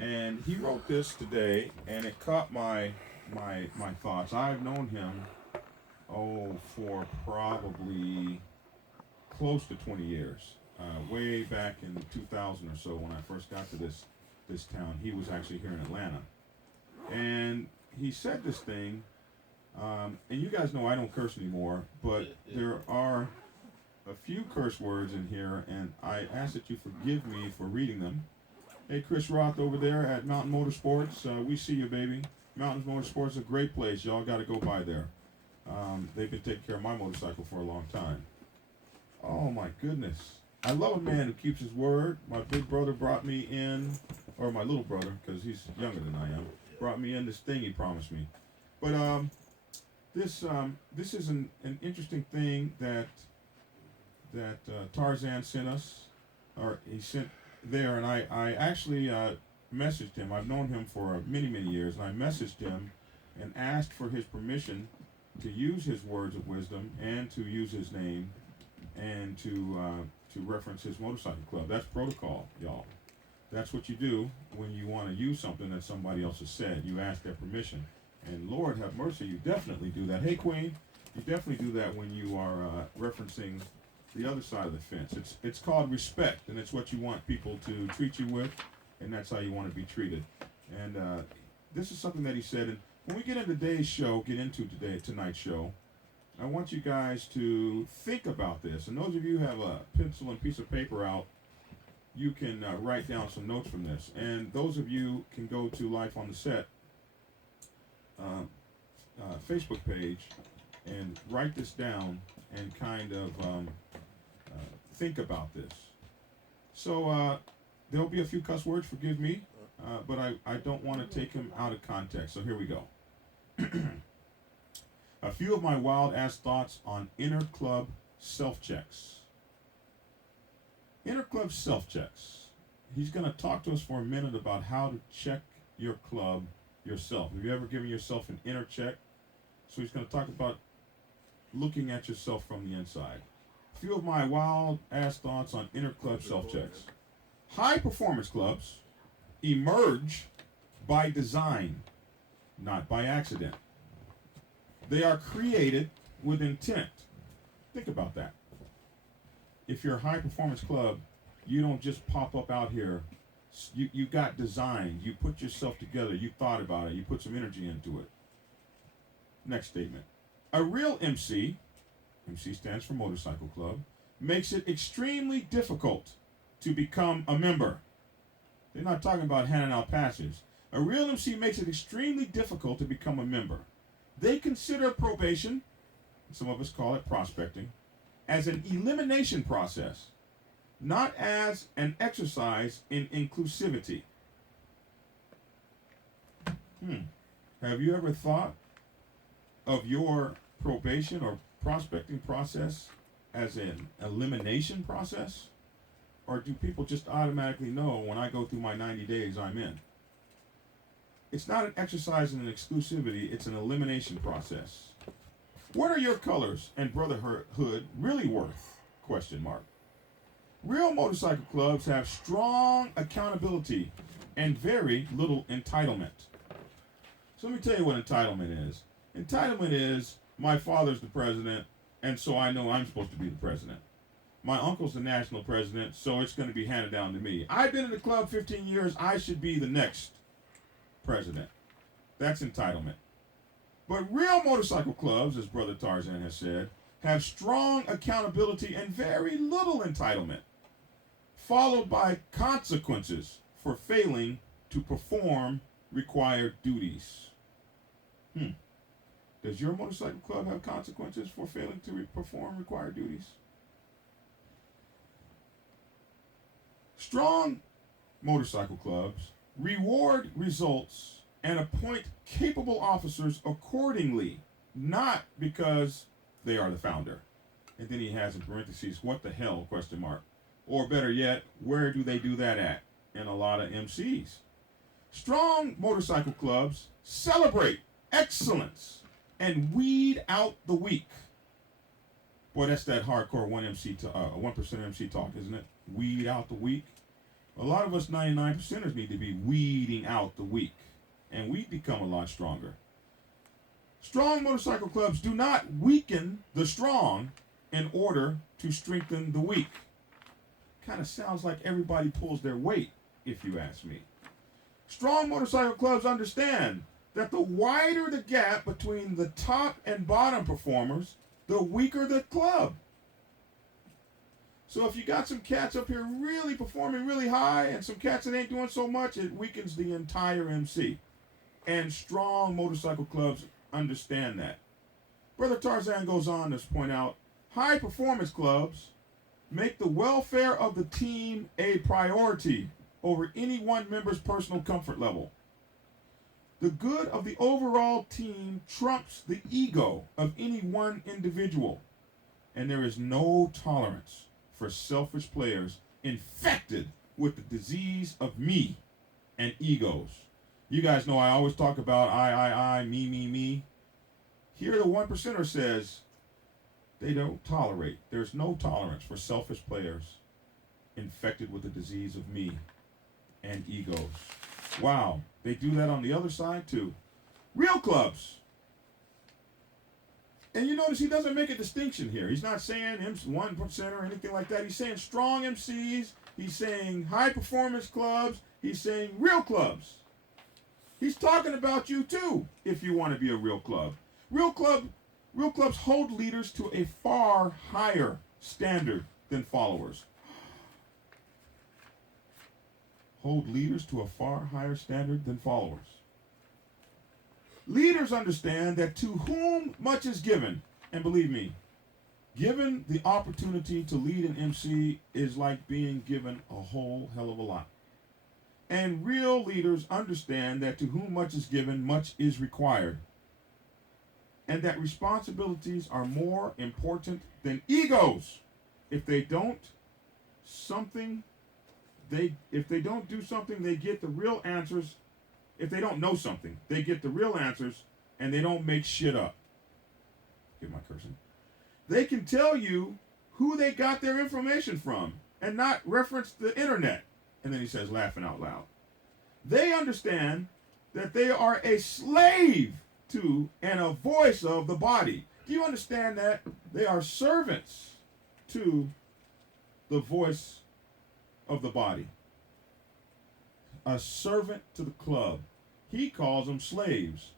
And he wrote this today, and it caught my thoughts. I've known him, for probably close to 20 years. Way back in 2000 or so, when I first got to this town, he was actually here in Atlanta, and he said this thing. And you guys know I don't curse anymore, but there are a few curse words in here, and I ask that you forgive me for reading them. Hey, Chris Roth over there at Mountain Motorsports, we see you, baby. Mountain Motorsports is a great place. Y'all got to go by there. They've been taking care of my motorcycle for a long time. Oh, my goodness. I love a man who keeps his word. My big brother brought me in, or my little brother, because he's younger than I am, brought me in this thing he promised me. But this is an interesting thing that Tarzan sent us, or he sent there, and I actually messaged him. I've known him for many, many years, and I messaged him and asked for his permission to use his words of wisdom and to use his name and to reference his motorcycle club. That's protocol, y'all. That's what you do when you want to use something that somebody else has said. You ask their permission. And Lord have mercy, you definitely do that. Hey, Queen, you definitely do that when you are referencing the other side of the fence. It's called respect, and it's what you want people to treat you with, and that's how you want to be treated. And this is something that he said. And when we get into tonight's show, I want you guys to think about this. And those of you who have a pencil and piece of paper out, you can write down some notes from this. And those of you can go to Life on the Set Facebook page and write this down and kind of think about this. So there'll be a few cuss words, forgive me, but I don't want to take them out of context. So here we go. A few of my wild-ass thoughts on inner club self-checks. Inner club self-checks. He's going to talk to us for a minute about how to check your club yourself. Have you ever given yourself an inner check? So he's going to talk about looking at yourself from the inside. A few of my wild-ass thoughts on inner club self-checks. High-performance clubs emerge by design, not by accident. They are created with intent. Think about that. If you're a high-performance club, you don't just pop up out here. You got design. You put yourself together. You thought about it. You put some energy into it. Next statement. A real MC stands for Motorcycle Club, makes it extremely difficult to become a member. They're not talking about handing out passes. A real MC makes it extremely difficult to become a member. They consider probation, some of us call it prospecting, as an elimination process, not as an exercise in inclusivity. Have you ever thought of your probation or prospecting process as an elimination process? Or do people just automatically know when I go through my 90 days, I'm in? It's not an exercise in exclusivity, it's an elimination process. What are your colors and Brotherhood really worth? Question mark. Real motorcycle clubs have strong accountability and very little entitlement. So let me tell you what entitlement is. Entitlement is, my father's the president, and so I know I'm supposed to be the president. My uncle's the national president, so it's going to be handed down to me. I've been in the club 15 years, I should be the next president. That's entitlement. But real motorcycle clubs, as Brother Tarzan has said, have strong accountability and very little entitlement, followed by consequences for failing to perform required duties. Does your motorcycle club have consequences for failing to perform required duties? Strong motorcycle clubs reward results and appoint capable officers accordingly, not because they are the founder. And then he has in parentheses, what the hell, question mark. Or better yet, where do they do that at? In a lot of MCs. Strong motorcycle clubs celebrate excellence and weed out the weak. Boy, that's that hardcore 1% MC talk, isn't it? Weed out the weak. A lot of us 99 percenters need to be weeding out the weak, and we become a lot stronger. Strong motorcycle clubs do not weaken the strong in order to strengthen the weak. Kind of sounds like everybody pulls their weight, if you ask me. Strong motorcycle clubs understand that the wider the gap between the top and bottom performers, the weaker the club. So if you got some cats up here really performing really high and some cats that ain't doing so much, it weakens the entire MC. And strong motorcycle clubs understand that. Brother Tarzan goes on to point out, high performance clubs make the welfare of the team a priority over any one member's personal comfort level. The good of the overall team trumps the ego of any one individual, and there is no tolerance for selfish players infected with the disease of me and egos. You guys know I always talk about I, me. Here the one percenter says they don't tolerate. There's no tolerance for selfish players infected with the disease of me and egos. Wow, they do that on the other side too. Real clubs. And you notice he doesn't make a distinction here. He's not saying 1% or anything like that. He's saying strong MCs. He's saying high performance clubs. He's saying real clubs. He's talking about you too, if you want to be a real club. Real clubs hold leaders to a far higher standard than followers. Hold leaders to a far higher standard than followers. Leaders understand that to whom much is given, and believe me, given the opportunity to lead an MC is like being given a whole hell of a lot. And real leaders understand that to whom much is given, much is required. And that responsibilities are more important than egos. If they don't do something, they get the real answers. If they don't know something, they get the real answers, and they don't make shit up. Get my cursing. They can tell you who they got their information from and not reference the internet. And then he says, laughing out loud. They understand that they are a slave to and a voice of the body. Do you understand that? They are servants to the voice of the body. A servant to the club. He calls them slaves.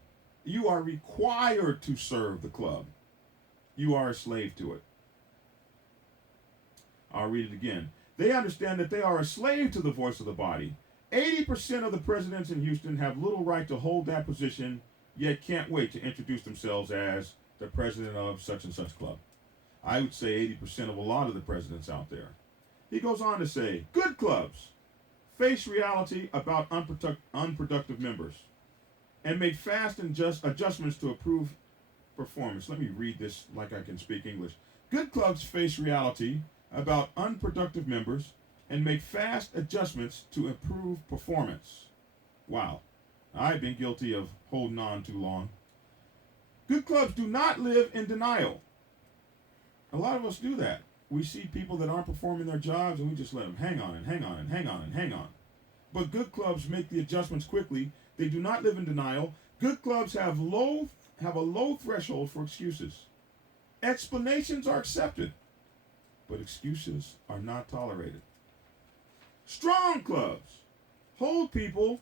You are required to serve the club. You are a slave to it. I'll read it again. They understand that they are a slave to the voice of the body. 80% of the presidents in Houston have little right to hold that position, yet can't wait to introduce themselves as the president of such and such club. I would say 80% of a lot of the presidents out there. He goes on to say, good clubs face reality about unproductive members and make fast and just adjustments to improve performance. Let me read this like I can speak English. Good clubs face reality about unproductive members and make fast adjustments to improve performance. Wow. I've been guilty of holding on too long. Good clubs do not live in denial. A lot of us do that. We see people that aren't performing their jobs and we just let them hang on and hang on and hang on and hang on. But good clubs make the adjustments quickly. They do not live in denial. Good clubs have a low threshold for excuses. Explanations are accepted, but excuses are not tolerated. Strong clubs hold people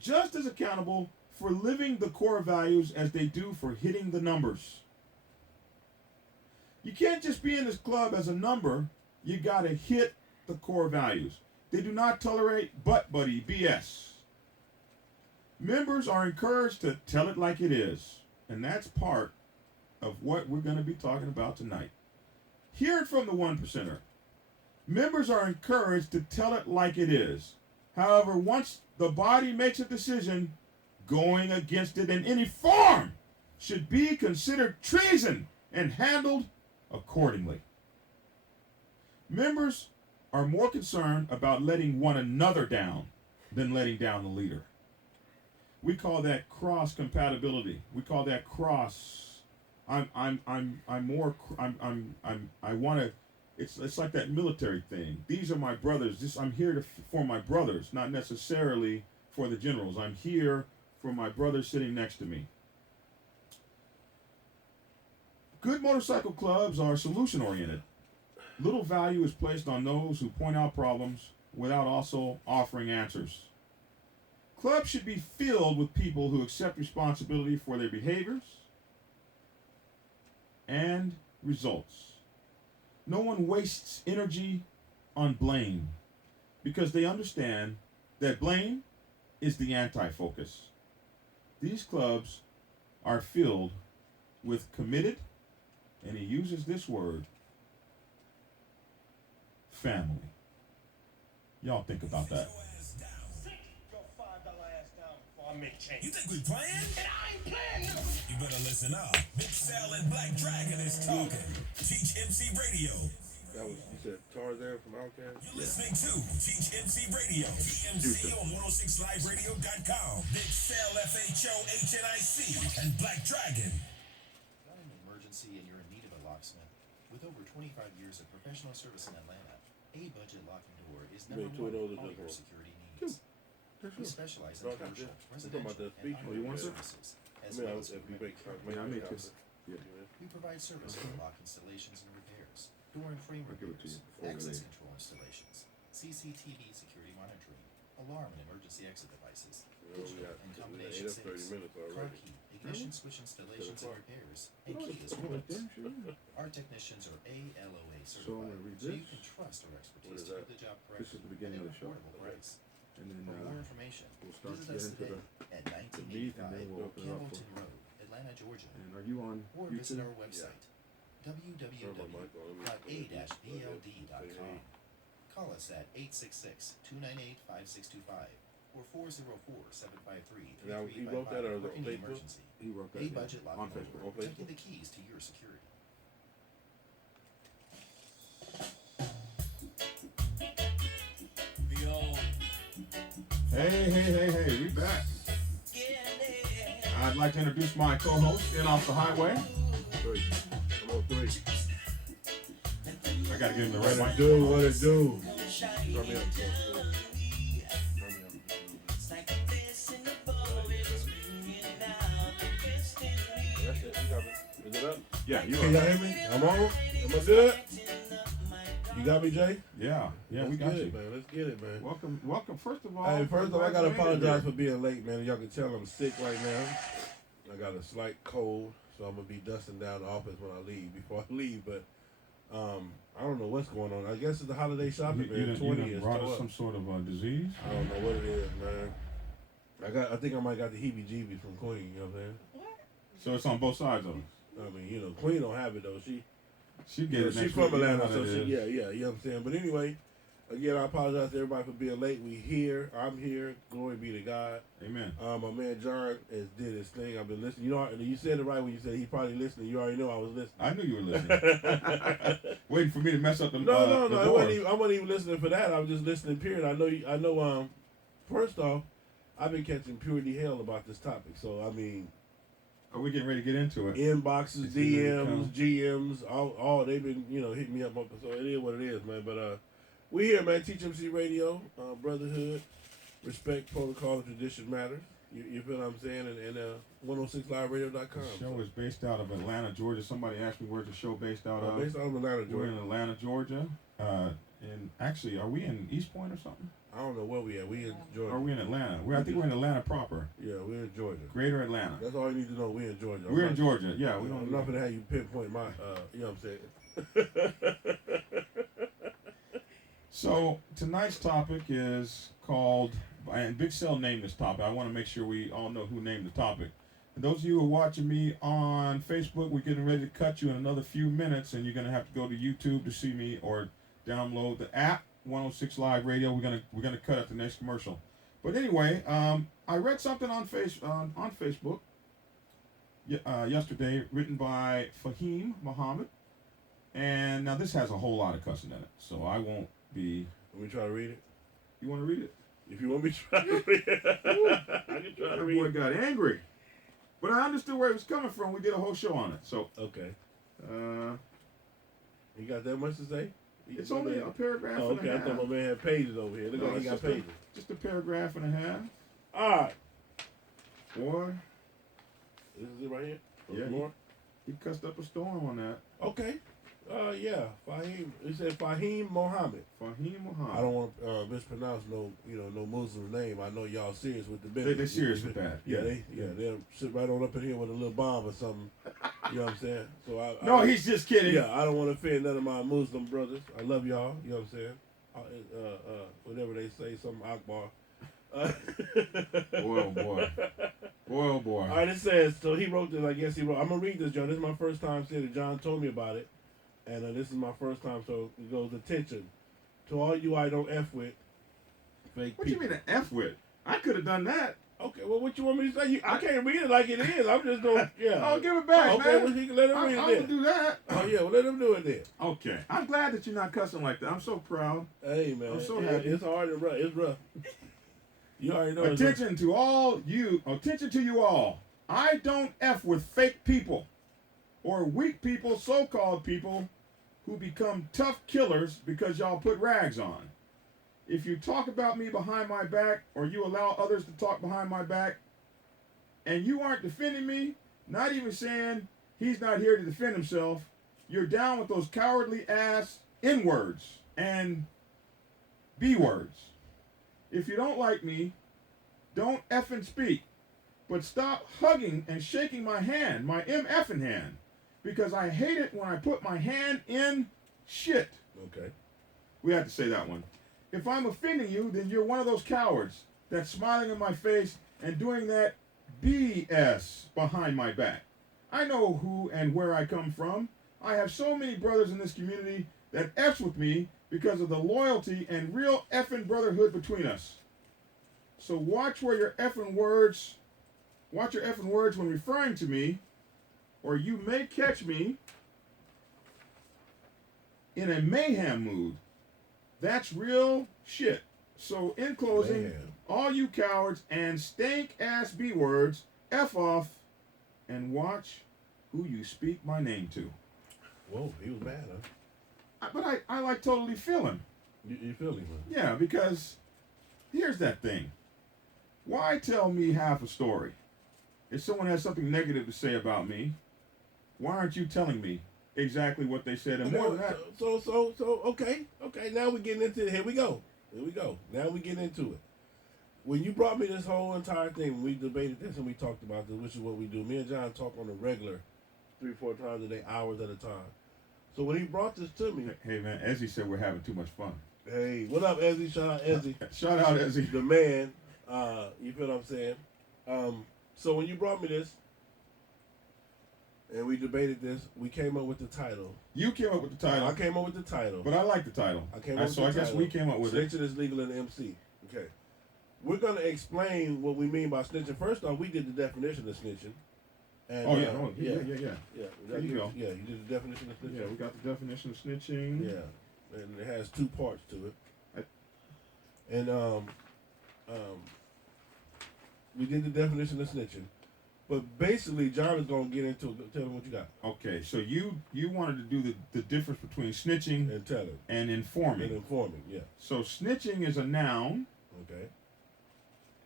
just as accountable for living the core values as they do for hitting the numbers. You can't just be in this club as a number. You got to hit the core values. They do not tolerate butt buddy BS. Members are encouraged to tell it like it is. And that's part of what we're going to be talking about tonight. Hear it from the one percenter. Members are encouraged to tell it like it is. However, once the body makes a decision, going against it in any form should be considered treason and handled accordingly. Members are more concerned about letting one another down than letting down the leader. We call that cross compatibility. We call that cross. I want to. it's like that military thing. These are my brothers. I'm here for my brothers, not necessarily for the generals. I'm here for my brothers sitting next to me. Good motorcycle clubs are solution oriented. Little value is placed on those who point out problems without also offering answers. Clubs should be filled with people who accept responsibility for their behaviors and results. No one wastes energy on blame because they understand that blame is the anti-focus. These clubs are filled with committed, and he uses this word, family. Y'all think about that. You think we playing? And I ain't playing no. You better listen up. Big Sal and Black Dragon is talking. Teach MC Radio. That was, you said Tarzan from Outkast? You're listening to Teach MC Radio. TMC on 106liveradio.com. Big Sal FHOHNIC and Black Dragon. Got an emergency and you're in need of a locksmith? With over 25 years of professional service in Atlanta, A Budget Lock and Door is number one for all your security needs. We specialize in commercial, residential, and underground services, as well as repairs. We provide service for lock installations and repairs, door and frame repairs, access control installations, CCTV security monitoring, alarm and emergency exit devices, digital and combination safes, car key, ignition switch installations and repairs, and keyless windows. Our technicians are ALOA certified, so you can trust our expertise to do the job correctly. This is the beginning of the show. Price. And then For more information, we'll start visit us to get today into at the meat, and then we'll open it up Campbellton for. Road, Atlanta, Georgia. And are you on Or YouTube? visit our website, www.a-bld.com. Call us at 866-298-5625 or 404-753-3355 Now, he wrote that or for any Facebook? emergency. He wrote that A Budget Lock on and Door, Facebook. On Facebook? protecting the keys to your security. Hey, we back. I'd like to introduce my co-host, In Off the Highway. Three. Come on, three. I gotta give him the right mic. What it do? Turn me up. That's it. You got me. Is it up? Yeah, you Can y'all are. hear me? I'm on. Am I good? You got me, Jay? Yeah, we Let's got get you. it, man. Let's get it, man. Welcome. First of all, Hey, first of all, I gotta glad you made it apologize here. for being late, man. Y'all can tell I'm sick right now. I got a slight cold, so I'm gonna be dusting down the office when I leave. Before I leave, but I don't know what's going on. I guess it's the holiday shopping, You man. done 20 is brought still us up. some sort of disease. I don't know what it is, man. I think I might got the heebie-jeebies from Queen. You know what I'm saying? So it's on both sides of us. I mean, you know, Queen don't have it though. She get it. She's next from week. You know Atlanta, how so that she, is. yeah, you know what I'm saying. But anyway, again, I apologize to everybody for being late. We here. I'm here. Glory be to God. Amen. My man John has did his thing. I've been listening. You said it right when you said he probably listening. You already know I was listening. I knew you were listening. Waiting for me to mess up the No. the I board. wasn't even listening for that. I was just listening. Period. I know. First off, I've been catching purity hell about this topic. So I mean, Are we getting ready to get into it? inboxes, Is he ready to DMs, come? GMs, all they've been hitting me up. So it is what it is, man. But we here, man. Teach MC Radio, Brotherhood, respect, protocol, and tradition matters. You feel what I'm saying? And 106liveradio.com. The show is based out of Atlanta, Georgia. Somebody asked me where's the show based out of. Based out of Atlanta, We're Georgia. in Atlanta, Georgia. And actually, are we in East Point or something? I don't know where we at. We in Georgia. Or are we in Atlanta? I think we're in Atlanta proper. Yeah, we're in Georgia. Greater Atlanta. That's all you need to know. We're in Georgia. We're in Georgia. Yeah, we I'm don't not gonna have you pinpoint my, you know what I'm saying? So tonight's topic is called, and Big Cell named this topic. I want to make sure we all know who named the topic. And those of you who are watching me on Facebook, we're getting ready to cut you in another few minutes, and you're going to have to go to YouTube to see me or download the app 106 Live Radio. We're gonna cut at the next commercial. But anyway, I read something on Facebook yesterday, written by Fahim Muhammad, and now this has a whole lot of cussing in it, so I won't be. Let me try to read it. You want to read it? If you want me to try to read it, I can try to That read boy it. got angry, but I understood where it was coming from. We did a whole show on it, so Okay. uh, You got that much to say? It's only a paragraph and a okay, I half. thought my man had pages over here. Look like he got pages. Just a paragraph and a half. All right. Boy. This is it right here? Yeah, he cussed up a storm on that. Okay. Yeah, Fahim. He said Fahim Mohammed. Fahim Mohammed. I don't want to mispronounce no Muslim name. I know y'all serious with the business. They're serious with that. They'll sit right on up in here with a little bomb or something. You know what I'm saying? So no, he's just kidding. Yeah, I don't want to offend none of my Muslim brothers. I love y'all. You know what I'm saying? Whatever they say, some Akbar. Boy, oh boy. Boy, oh boy. All right, it says, so he wrote this, I guess he wrote, I'm going to read this, John. This is my first time seeing it. John told me about it. And this is my first time, so it goes, attention. To all you I don't F with, fake what people. You mean an F with? I could have done that. Okay, well, what you want me to say? I can't read it like it is. I'm just going to, yeah. Oh, give it back, okay, man. Well, he can let him read it I'm then. going to do that. Oh, yeah, well, let him do it then. Okay. I'm glad that you're not cussing like that. I'm so proud. Hey, man. I'm so happy. It's hard and rough. It's rough. You already know. Attention to you all. I don't F with fake people or weak people, so-called people who become tough killers because y'all put rags on. If you talk about me behind my back or you allow others to talk behind my back and you aren't defending me, not even saying he's not here to defend himself, you're down with those cowardly ass N-words and B-words. If you don't like me, don't effing speak. But stop hugging and shaking my hand, my MFing hand. Because I hate it when I put my hand in shit. Okay. We have to say that one. If I'm offending you, then you're one of those cowards that's smiling in my face and doing that BS behind my back. I know who and where I come from. I have so many brothers in this community that F's with me because of the loyalty and real effing brotherhood between us. So watch your effing words when referring to me, or you may catch me in a mayhem mood. That's real shit. So in closing, all you cowards and stank ass B words, F off and watch who you speak my name to. Whoa, he was mad, huh? But I like totally feel him. You feel him, huh? Yeah, because here's that thing. Why tell me half a story? If someone has something negative to say about me, why aren't you telling me exactly what they said? And more than that. Okay. Now we're getting into it. Here we go. Now we're getting into it. When you brought me this whole entire thing, we debated this and we talked about this, which is what we do. Me and John talk on a regular 3-4 times a day, hours at a time. So when he brought this to me. Hey, man, Ezzy said we're having too much fun. Hey, what up, Ezzy? Shout out, Ezzy. Shout out, Ezzy. The man. You feel what I'm saying? So when you brought me this, and we debated this, we came up with the title. You came up with the title. I came up with the title. But I like the title. So I guess we came up with it. Snitching is legal in the MC. Okay. We're going to explain what we mean by snitching. First off, we did the definition of snitching. And, yeah. There you go. Yeah, you did the definition of snitching. Yeah, we got the definition of snitching. Yeah. And it has 2 parts to it. And we did the definition of snitching. But basically, John is going to get into it. Tell him what you got. Okay, so you wanted to do the difference between snitching and telling and informing. And informing, yeah. So snitching is a noun. Okay.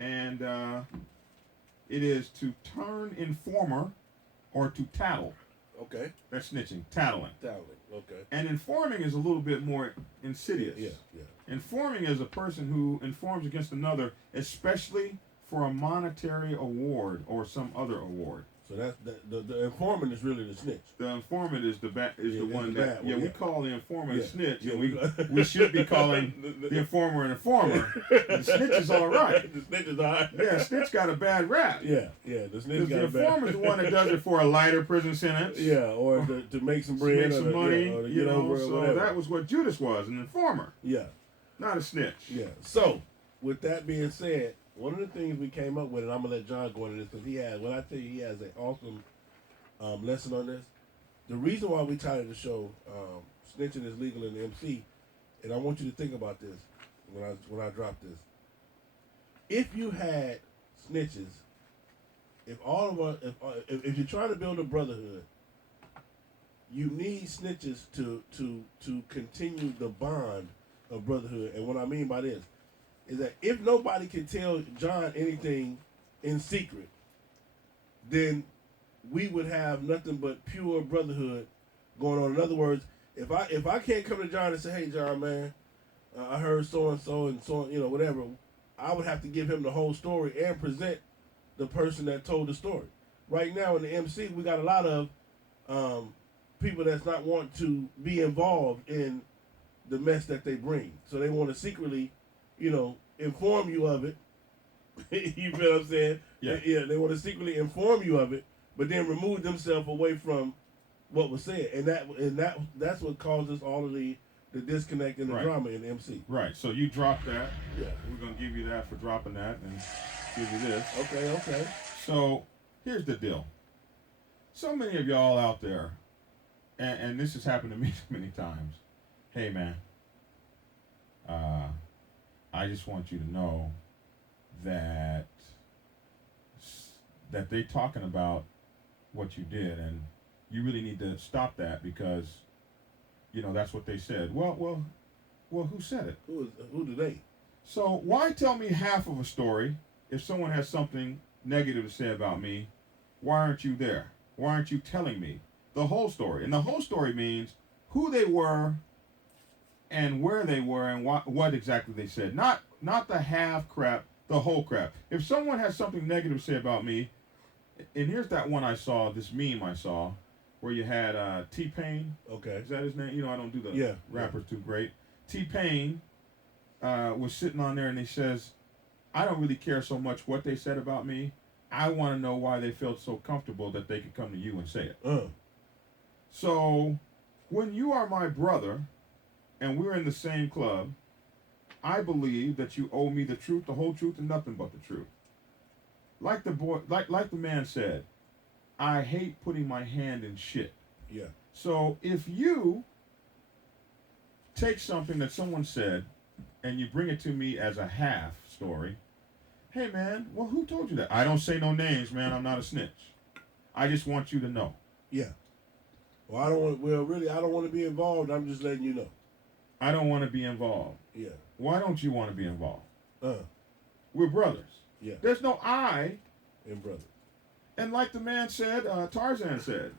And it is to turn informer or to tattle. Okay. That's snitching, tattling. Okay. And informing is a little bit more insidious. Yeah. Informing is a person who informs against another, especially for a monetary award or some other award. So that's the informant is really the snitch. The informant is the one that we call the informant a snitch. Yeah, we should be calling the informer an informer. The snitch is all right. The snitch is all right. Yeah, snitch got a bad rap. Yeah. The snitch got a bad rap. The informer is the one that does it for a lighter prison sentence. Yeah, or to make some bread, to make some money, or to get over so whatever. that was what Judas was, an informer. Yeah. Not a snitch. Yeah. So, with that being said, one of the things we came up with, and I'm gonna let John go into this because when I tell you he has an awesome lesson on this. The reason why we titled the show "Snitching is Legal in the MC," and I want you to think about this when I drop this. If you had snitches, if all of us, if you're trying to build a brotherhood, you need snitches to continue the bond of brotherhood. And what I mean by this is that if nobody can tell John anything in secret, then we would have nothing but pure brotherhood going on. In other words, if I can't come to John and say, "Hey, John, man, I heard so and so, whatever," I would have to give him the whole story and present the person that told the story. Right now in the MC, we got a lot of people that's not want to be involved in the mess that they bring. So they want to secretly, inform you of it. You feel what I'm saying? Yeah. They want to secretly inform you of it, but then remove themselves away from what was said, and that's what causes all of the disconnect and the drama in the MC. Right. So you drop that. Yeah. We're gonna give you that for dropping that, and give you this. Okay. So here's the deal. So many of y'all out there, and this has happened to me many times. Hey, man. I just want you to know that they talking about what you did, and you really need to stop that because, that's what they said. Well, who said it? Who did they? So why tell me half of a story if someone has something negative to say about me? Why aren't you there? Why aren't you telling me the whole story? And the whole story means who they were and where they were and what exactly they said. Not the half crap, the whole crap. If someone has something negative to say about me, and here's that one I saw, this meme I saw, where you had T-Pain. Okay. Is that his name? I don't do the rappers too great. T-Pain was sitting on there and he says, I don't really care so much what they said about me. I want to know why they felt so comfortable that they could come to you and say it. So when you are my brother and we're in the same club, I believe that you owe me the truth, the whole truth, and nothing but the truth. Like the man said, I hate putting my hand in shit. Yeah. So if you take something that someone said and you bring it to me as a half story, hey man, well, who told you that? I don't say no names, man. I'm not a snitch. I just want you to know. Yeah. Well, I don't want to be involved. I'm just letting you know. I don't want to be involved. Yeah. Why don't you want to be involved? We're brothers. Yeah. There's no I in brother. And like the man said, Tarzan said,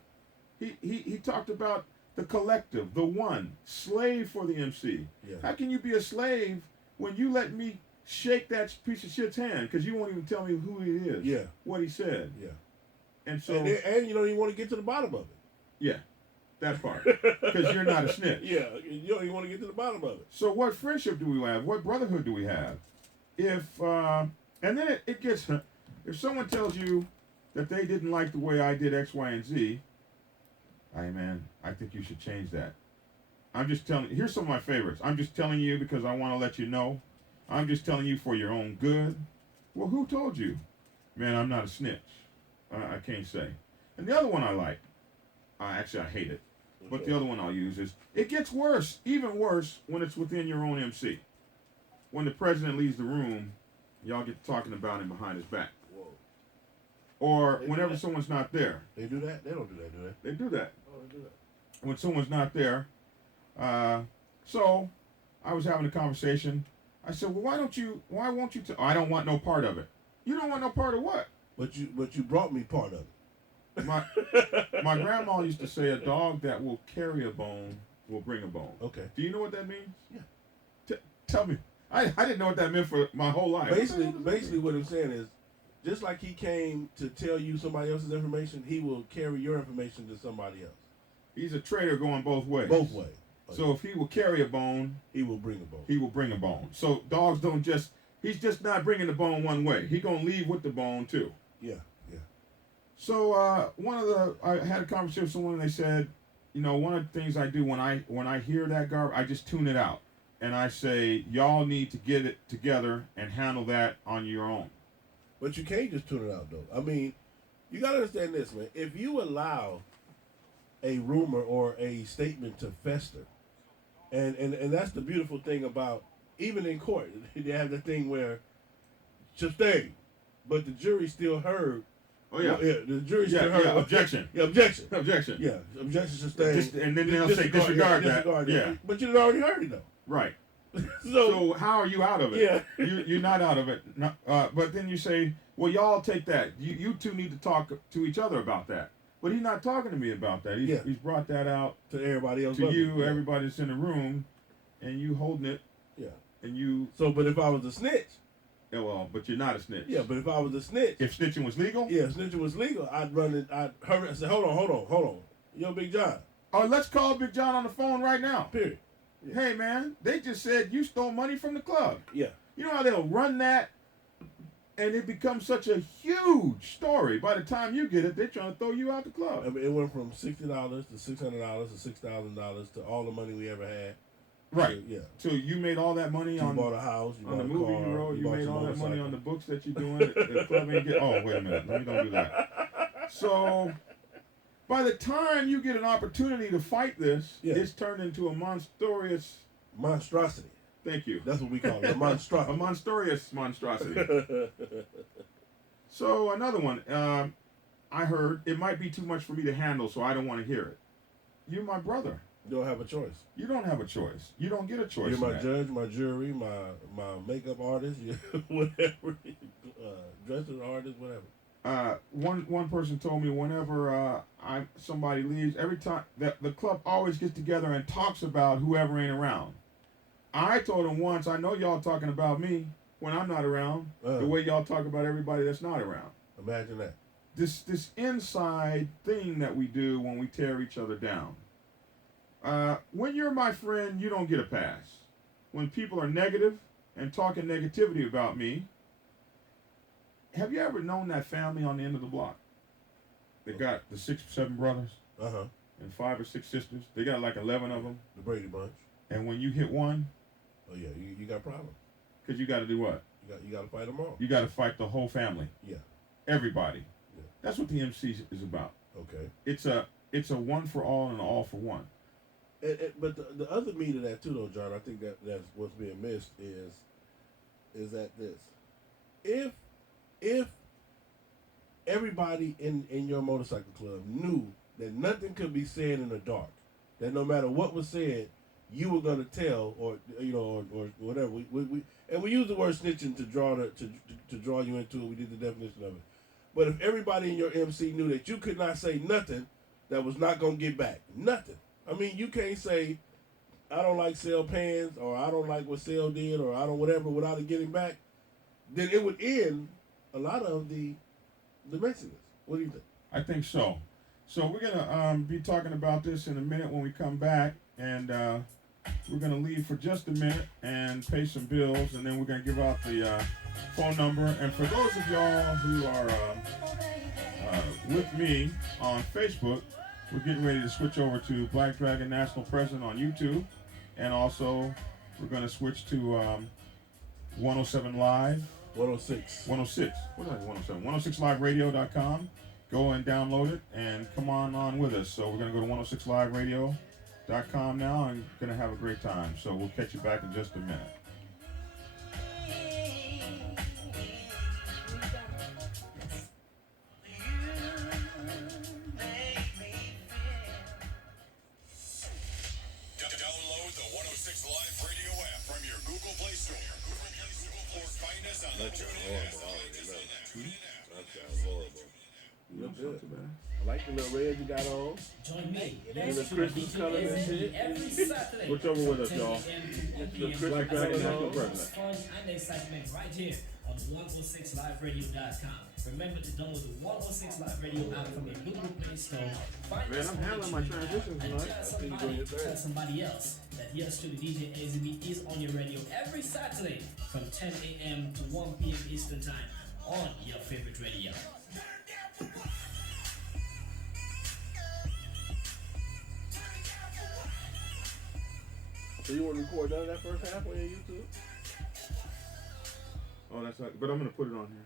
he talked about the collective, the one, slave for the MC. Yeah. How can you be a slave when you let me shake that piece of shit's hand because you won't even tell me who he is? Yeah. What he said. Yeah. And so. And you want to get to the bottom of it. Yeah. That part. Because you're not a snitch. Yeah. You want to get to the bottom of it. So what friendship do we have? What brotherhood do we have? And then it gets, if someone tells you that they didn't like the way I did X, Y, and Z, hey man, I think you should change that. I'm just telling you, here's some of my favorites. I'm just telling you because I want to let you know. I'm just telling you for your own good. Well, who told you? Man, I'm not a snitch. I can't say. And the other one I like, actually I hate it, but the other one I'll use is, it gets worse, even worse, when it's within your own MC. When the president leaves the room, y'all get talking about him behind his back. Whoa. Or whenever someone's not there. They do that? They don't do that, do they? They do that. Oh, they do that. When someone's not there. So I was having a conversation. I said, well, why won't you I don't want no part of it. You don't want no part of what? But you brought me part of it. My grandma used to say a dog that will carry a bone will bring a bone. Okay. Do you know what that means? Yeah. Tell me. I didn't know what that meant for my whole life. Basically what I'm saying is, just like he came to tell you somebody else's information, he will carry your information to somebody else. He's a traitor going both ways. Both ways. Okay. So if he will carry a bone, he will bring a bone. He will bring a bone. So dogs don't he's just not bringing the bone one way. He gonna leave with the bone too. Yeah. So I had a conversation with someone and they said, one of the things I do when I hear that garbage, I just tune it out. And I say, y'all need to get it together and handle that on your own. But you can't just tune it out, though. I mean, you got to understand this, man. If you allow a rumor or a statement to fester, and that's the beautiful thing about, even in court, they have the thing where, sustain, but the jury still heard, Oh yeah. Yeah, the jury should heard. Yeah, objection. Yeah, objection. Objection. Yeah, objection sustained. And then they'll say disregard that. Yeah. But you'd already heard it though. Right. So how are you out of it? Yeah. You're not out of it. But then you say, well, y'all take that. You two need to talk to each other about that. But he's not talking to me about that. He's brought that out to everybody else. To you, everybody that's in the room, and you holding it. Yeah. And you. So, but if I was a snitch. Yeah, well, but you're not a snitch. Yeah, but if I was a snitch. If snitching was legal? Yeah, if snitching was legal, I'd run it. I'd hurry. I say, hold on. Yo, Big John. Oh, let's call Big John on the phone right now. Period. Yeah. Hey, man, they just said you stole money from the club. Yeah. You know how they'll run that, and it becomes such a huge story. By the time you get it, they're trying to throw you out the club. I mean, it went from $60 to $600 to $6,000 to all the money we ever had. Right. Yeah. So you made all that money on. You bought a house. You on bought the a movie car, you wrote. You made all that money on the books that you're doing. The club ain't get. Oh, wait a minute. Let me don't do that. So, by the time you get an opportunity to fight this, it's turned into a monstrosity. Thank you. That's what we call it. A monstrosity. A monstrosity. So another one. I heard it might be too much for me to handle, so I don't want to hear it. You're my brother. You don't have a choice. You don't have a choice. You don't get a choice. You're my judge, my jury, my makeup artist, whatever, dressing artist, whatever. One person told me whenever somebody leaves, every time that the club always gets together and talks about whoever ain't around. I told him once, I know y'all talking about me when I'm not around, the way y'all talk about everybody that's not around. Imagine that. This inside thing that we do when we tear each other down. When you're my friend, you don't get a pass. When people are negative and talking negativity about me, have you ever known that family on the end of the block? They got the 6 or 7 brothers. And 5 or 6 sisters. They got like 11 of them. The Brady Bunch. And when you hit one, oh yeah, you got problems. Because you got to do what? You got to fight them all. You got to fight the whole family. Yeah. Everybody. Yeah. That's what the MC is about. Okay. It's a one for all and an all for one. But the other meat of that too, though, John, I think that's what's being missed is that this. If everybody in your motorcycle club knew that nothing could be said in the dark, that no matter what was said, you were gonna tell, or or whatever. We use the word snitching to draw you into it. We did the definition of it. But if everybody in your MC knew that you could not say nothing that was not gonna get back, nothing. I mean, you can't say, I don't like Sale Pans, or I don't like what Sale did, or I don't whatever, without it getting back. Then it would end a lot of the messiness. What do you think? I think so. So we're gonna be talking about this in a minute when we come back, and we're gonna leave for just a minute and pay some bills, and then we're gonna give out the phone number. And for those of y'all who are with me on Facebook, we're getting ready to switch over to Black Dragon National President on YouTube, and also we're gonna switch to 107 Live. 106. 106. What is that? 107. 106liveradio.com. Go and download it and come on with us. So we're going to go to 106liveradio.com now and going to have a great time. So we'll catch you back in just a minute. Download the 106 Live Radio app from your Google Play Store. Or find us on the That's horrible. You look good. I like the little red you got on. Join me And the Christmas color and shit. every Saturday. Switch over with us, y'all. The Christmas color National President. Fun and excitement right here on 106liveradio.com. Remember to download the 106 Live Radio app from your Google Play Store. Man, I'm handling my transitions tonight. Tell somebody else that yours truly, DJ AZB, is on your radio every Saturday from 10 a.m. to 1 p.m. Eastern Time on your favorite radio. So you want to record none of that first half on your YouTube? Oh, that's right. But I'm going to put it on here.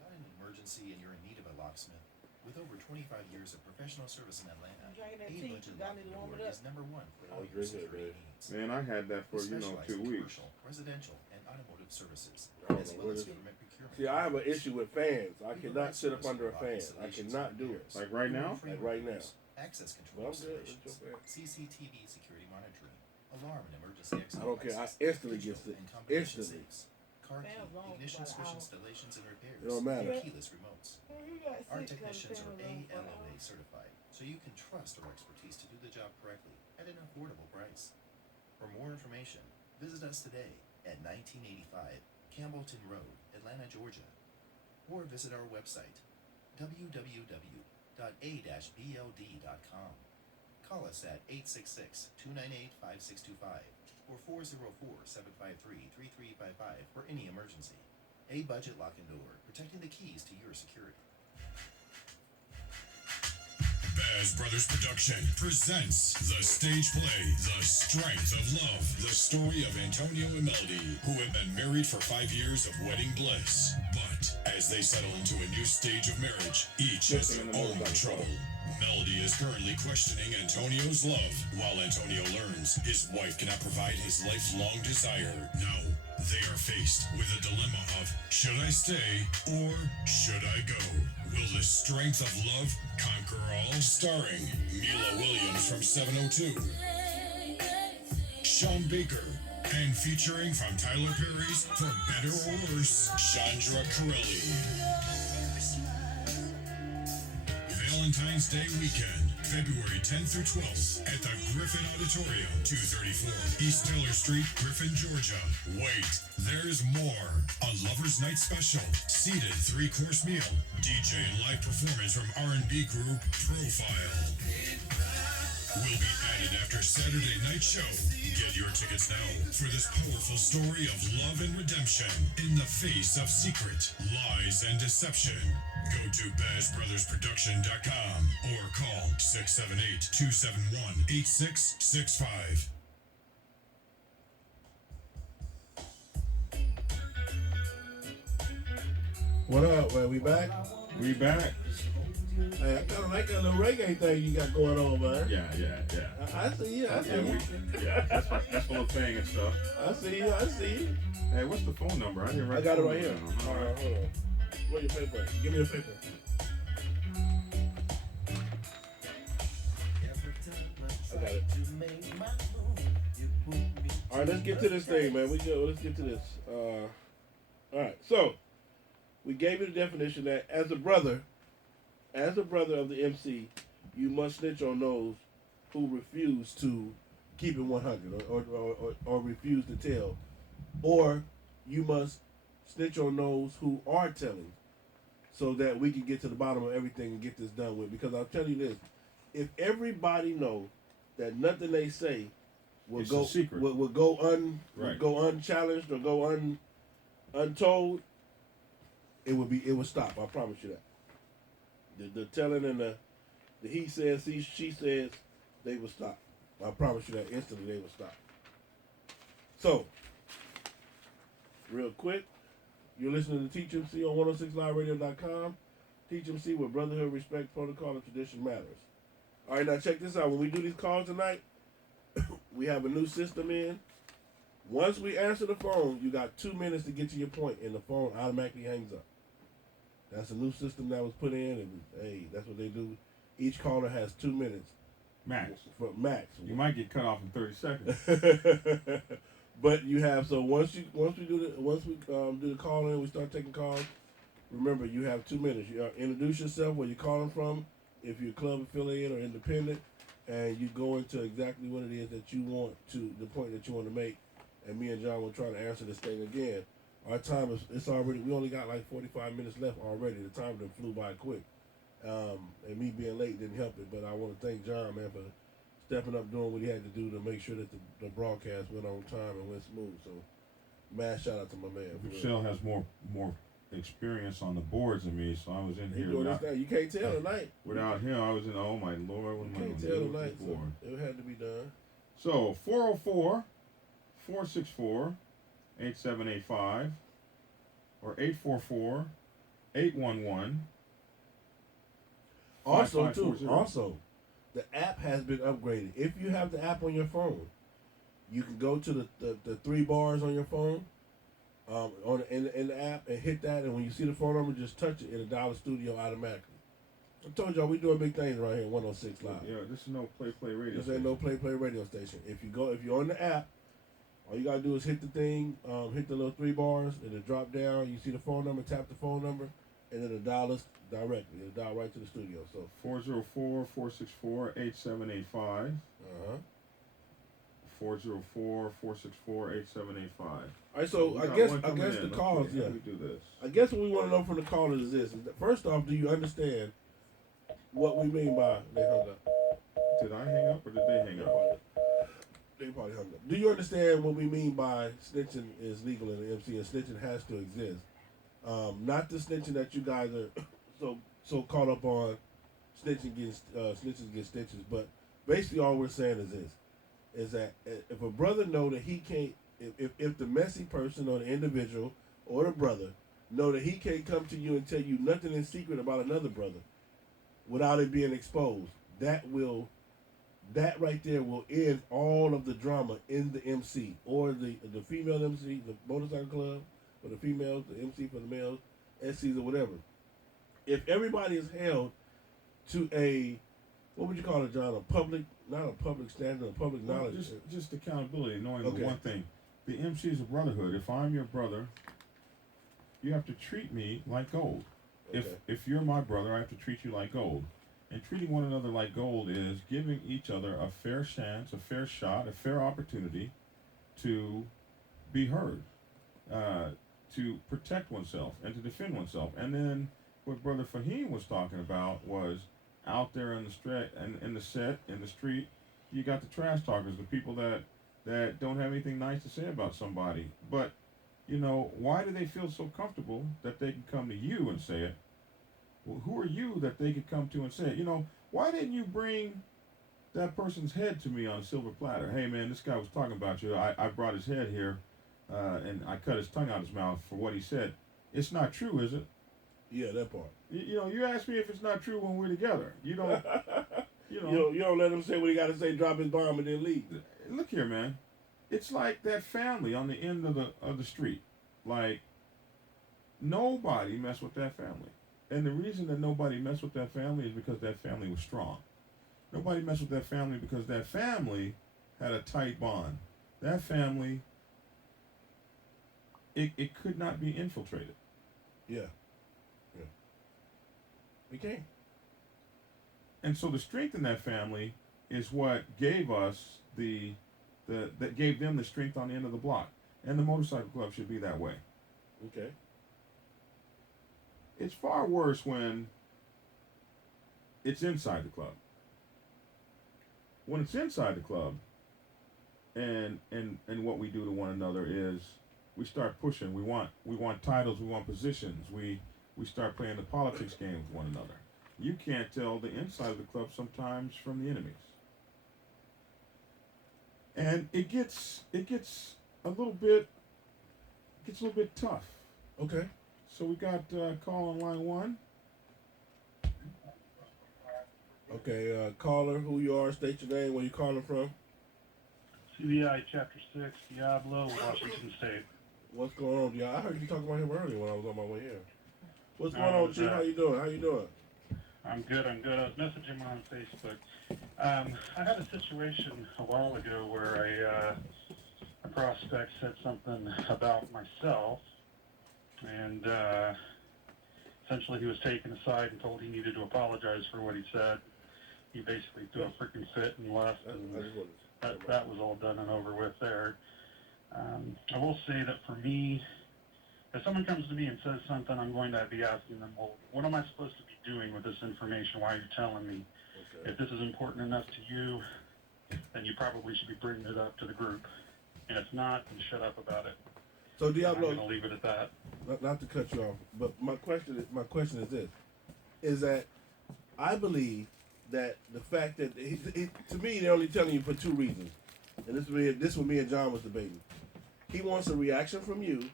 Got an emergency and you're in need of a locksmith? With over 25 years of professional service in Atlanta, A-Budget Locking Door is #1 for all your security needs. Man, I had that for, We specialize 2 in weeks. commercial, residential, and automotive services, Oh, as well as government procurement. See, I have an issue with fans. I cannot sit up under a fan. I cannot do it. Like right now? Like right now. Access But control I'm good. installations, It's your fan. CCTV security monitoring, alarm and emergency exit I don't care. I devices, instantly get digital sick. and combination Instantly. safes, car key, ignition switch installations and repairs, It don't matter. and keyless remotes. Our technicians are ALOA certified, so you can trust our expertise to do the job correctly at an affordable price. For more information, visit us today at 1985 Campbellton Road, Atlanta, Georgia, or visit our website, www.a-bld.com. Call us at 866-298-5625 or 404-753-3355 for any emergency. A Budget Lock and Door, protecting the keys to your security. Baz Brothers Production presents the stage play, The Strength of Love, the story of Antonio and Melody, who have been married for 5 years of wedding bliss. But as they settle into a new stage of marriage, each has their own trouble. Melody is currently questioning Antonio's love, while Antonio learns his wife cannot provide his lifelong desire. Now, they are faced with a dilemma of, should I stay or should I go? Will the strength of love conquer all? Starring Mila Williams from 702, Sean Baker, and featuring from Tyler Perry's For Better or Worse, Chandra Corelli. Valentine's Day weekend, February 10th through 12th at the Griffin Auditorium, 234 East Taylor Street, Griffin, Georgia. Wait, there's more. A Lover's Night special, seated 3-course meal, DJ and live performance from R&B group Profile will be added after Saturday night show. Get your tickets now for this powerful story of love and redemption in the face of secret, lies, and deception. Go to BazBrothersProduction.com or call 678-271-8665. What up, man? We back? We back. Hey, I kind of like that little reggae thing you got going on, man. Yeah. I see you. I see you. That's for the thing and stuff. I see you. I see you. Hey, what's the phone number? I didn't write I got the it phone right here. number down. All right, hold on. Where's your paper? Give me the paper. I got it. All right, let's get to this thing, man. Let's get to this. All right, so we gave you the definition that as a brother of the MC, you must snitch on those who refuse to keep it 100 or refuse to tell, or you must snitch on those who are telling, so that we can get to the bottom of everything and get this done with. Because I'll tell you this: if everybody know that nothing they say will It's go a secret. will go unchallenged or go untold, it would stop. I promise you that. The telling and the he says, she says, they will stop. I promise you that instantly they will stop. So, real quick, you're listening to Teach MC on 106liveradio.com. Teach MC with Brotherhood, Respect, Protocol, and Tradition Matters. All right, now check this out. When we do these calls tonight, we have a new system in. Once we answer the phone, you got 2 minutes to get to your point, and the phone automatically hangs up. That's a new system that was put in, and hey, that's what they do. Each caller has 2 minutes. Max. For max. You might get cut off in 30 seconds. But you have, so once we do the call in, we start taking calls. Remember, you have 2 minutes. You introduce yourself, where you're calling from, if you're club affiliate or independent, and you go into exactly what it is that you want to, the point that you want to make. And me and John will try to answer this thing again. Our time it's already, we only got like 45 minutes left already. The time done flew by quick. And me being late didn't help it, but I want to thank John, man, for stepping up, doing what he had to do to make sure that the broadcast went on time and went smooth. So, mad shout out to my man. Michelle has more experience on the boards than me, so I was in He here doing this now. You can't tell tonight. without him. I was in, oh my Lord, what am I You going can't to tell do tonight, so for? it had to be done. So, 404-464-8785 or 844-811. Also, 5540. the app has been upgraded. If you have the app on your phone, you can go to the 3 bars on your phone. in the app and hit that, and when you see the phone number, just touch it. It'll dial the studio automatically. I told y'all we doing big things right here, 106 Live. Yeah, this is no play radio. This ain't no play radio station. If you're on the app, all you gotta do is hit the thing, hit the little 3 bars, and it'll drop down. You see the phone number, tap the phone number, and then it'll dial us directly. It'll dial right to the studio. So 404-464-8785. 404-464-8785. All right, so I guess the calls, yeah. We do this. I guess what we want to know from the callers is this: first off, do you understand what we mean by they hung up? Did I hang up or did they hang up? They probably hung up. Do you understand what we mean by snitching is legal in the MC and snitching has to exist? Not the snitching that you guys are so caught up on, snitching gets snitches get stitches, but basically all we're saying is this: is that if a brother know that he can't, if the messy person or the individual or the brother know that he can't come to you and tell you nothing in secret about another brother without it being exposed, that right there will end all of the drama in the MC or the female MC, the motorcycle club, for the females, the MC for the males, SCs or whatever. If everybody is held to a, what would you call it, John? Not a public standard, a public knowledge. Just accountability, knowing Okay. the one thing. The MC is a brotherhood. If I'm your brother, you have to treat me like gold. Okay. If you're my brother, I have to treat you like gold. And treating one another like gold is giving each other a fair chance, a fair shot, a fair opportunity to be heard, to protect oneself and to defend oneself. And then what Brother Fahim was talking about was out there in the street, in the street, you got the trash talkers, the people that don't have anything nice to say about somebody. But, why do they feel so comfortable that they can come to you and say it? Well, who are you that they could come to and say it? Why didn't you bring that person's head to me on a silver platter? Hey, man, this guy was talking about you. I brought his head here, and I cut his tongue out his mouth for what he said. It's not true, is it? Yeah, that part. You ask me if it's not true when we're together. You don't. You don't let him say what he got to say, drop his bomb, and then leave. Look here, man. It's like that family on the end of the street. Like, nobody messed with that family. And the reason that nobody messed with that family is because that family was strong. Nobody messed with that family because that family had a tight bond. That family, it could not be infiltrated. Yeah. It can't. And so the strength in that family is what gave us that gave them the strength on the end of the block. And the motorcycle club should be that way. Okay. It's far worse when it's inside the club. When it's inside the club, and what we do to one another is we start pushing. We want titles. We want positions. We start playing the politics game with one another. You can't tell the inside of the club sometimes from the enemies, and it gets a little bit tough. Okay. So we got call on line 1. Okay, caller, who you are, state your name, where you calling from. CBI Chapter 6, Diablo, Washington State. What's going on, Diablo? I heard you talking about him earlier when I was on my way here. What's going on, Chief? How you doing? I'm good. I was messaging him on Facebook. I had a situation a while ago where a prospect said something about myself, and essentially he was taken aside and told he needed to apologize for what he said. He basically threw a freaking fit and left, and that was all done and over with there. I will say that for me, if someone comes to me and says something, I'm going to be asking them, well, what am I supposed to be doing with this information? Why are you telling me? Okay. If this is important enough to you, then you probably should be bringing it up to the group. And if not, then shut up about it. So Diablo, I'm going to leave it at that. Not to cut you off, but my question is this: is that I believe that the fact that to me they're only telling you for 2 reasons, and this what me and John was debating. He wants a reaction from you,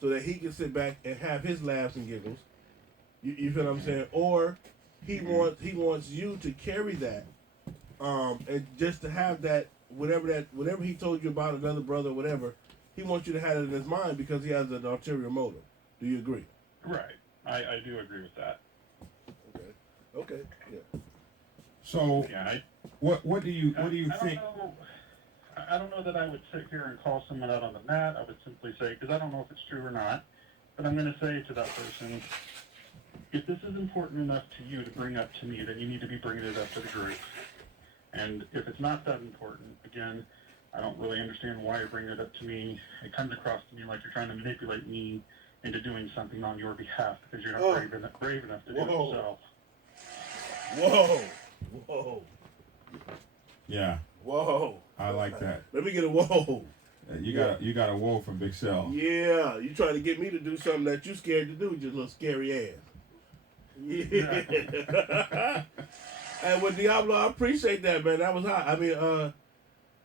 so that he can sit back and have his laughs and giggles. You feel what I'm saying? Or he wants you to carry that, and just to have that whatever he told you about another brother, whatever, he wants you to have it in his mind because he has an ulterior motive. Do you agree? Right. I do agree with that. Okay. Yeah. So, Yeah. what do you think? I don't know that I would sit here and call someone out on the mat. I would simply say, because I don't know if it's true or not, but I'm going to say to that person, if this is important enough to you to bring up to me, then you need to be bringing it up to the group. And if it's not that important, again, I don't really understand why you're bringing it up to me. It comes across to me like you're trying to manipulate me into doing something on your behalf because you're not brave enough to do it yourself. Whoa. Yeah. Whoa. I like that. Let me get a whoa. You got a whoa from Big Cell. Yeah, you trying to get me to do something that you scared to do with your little scary ass. Yeah. And with Diablo, I appreciate that, man. That was hot. I mean,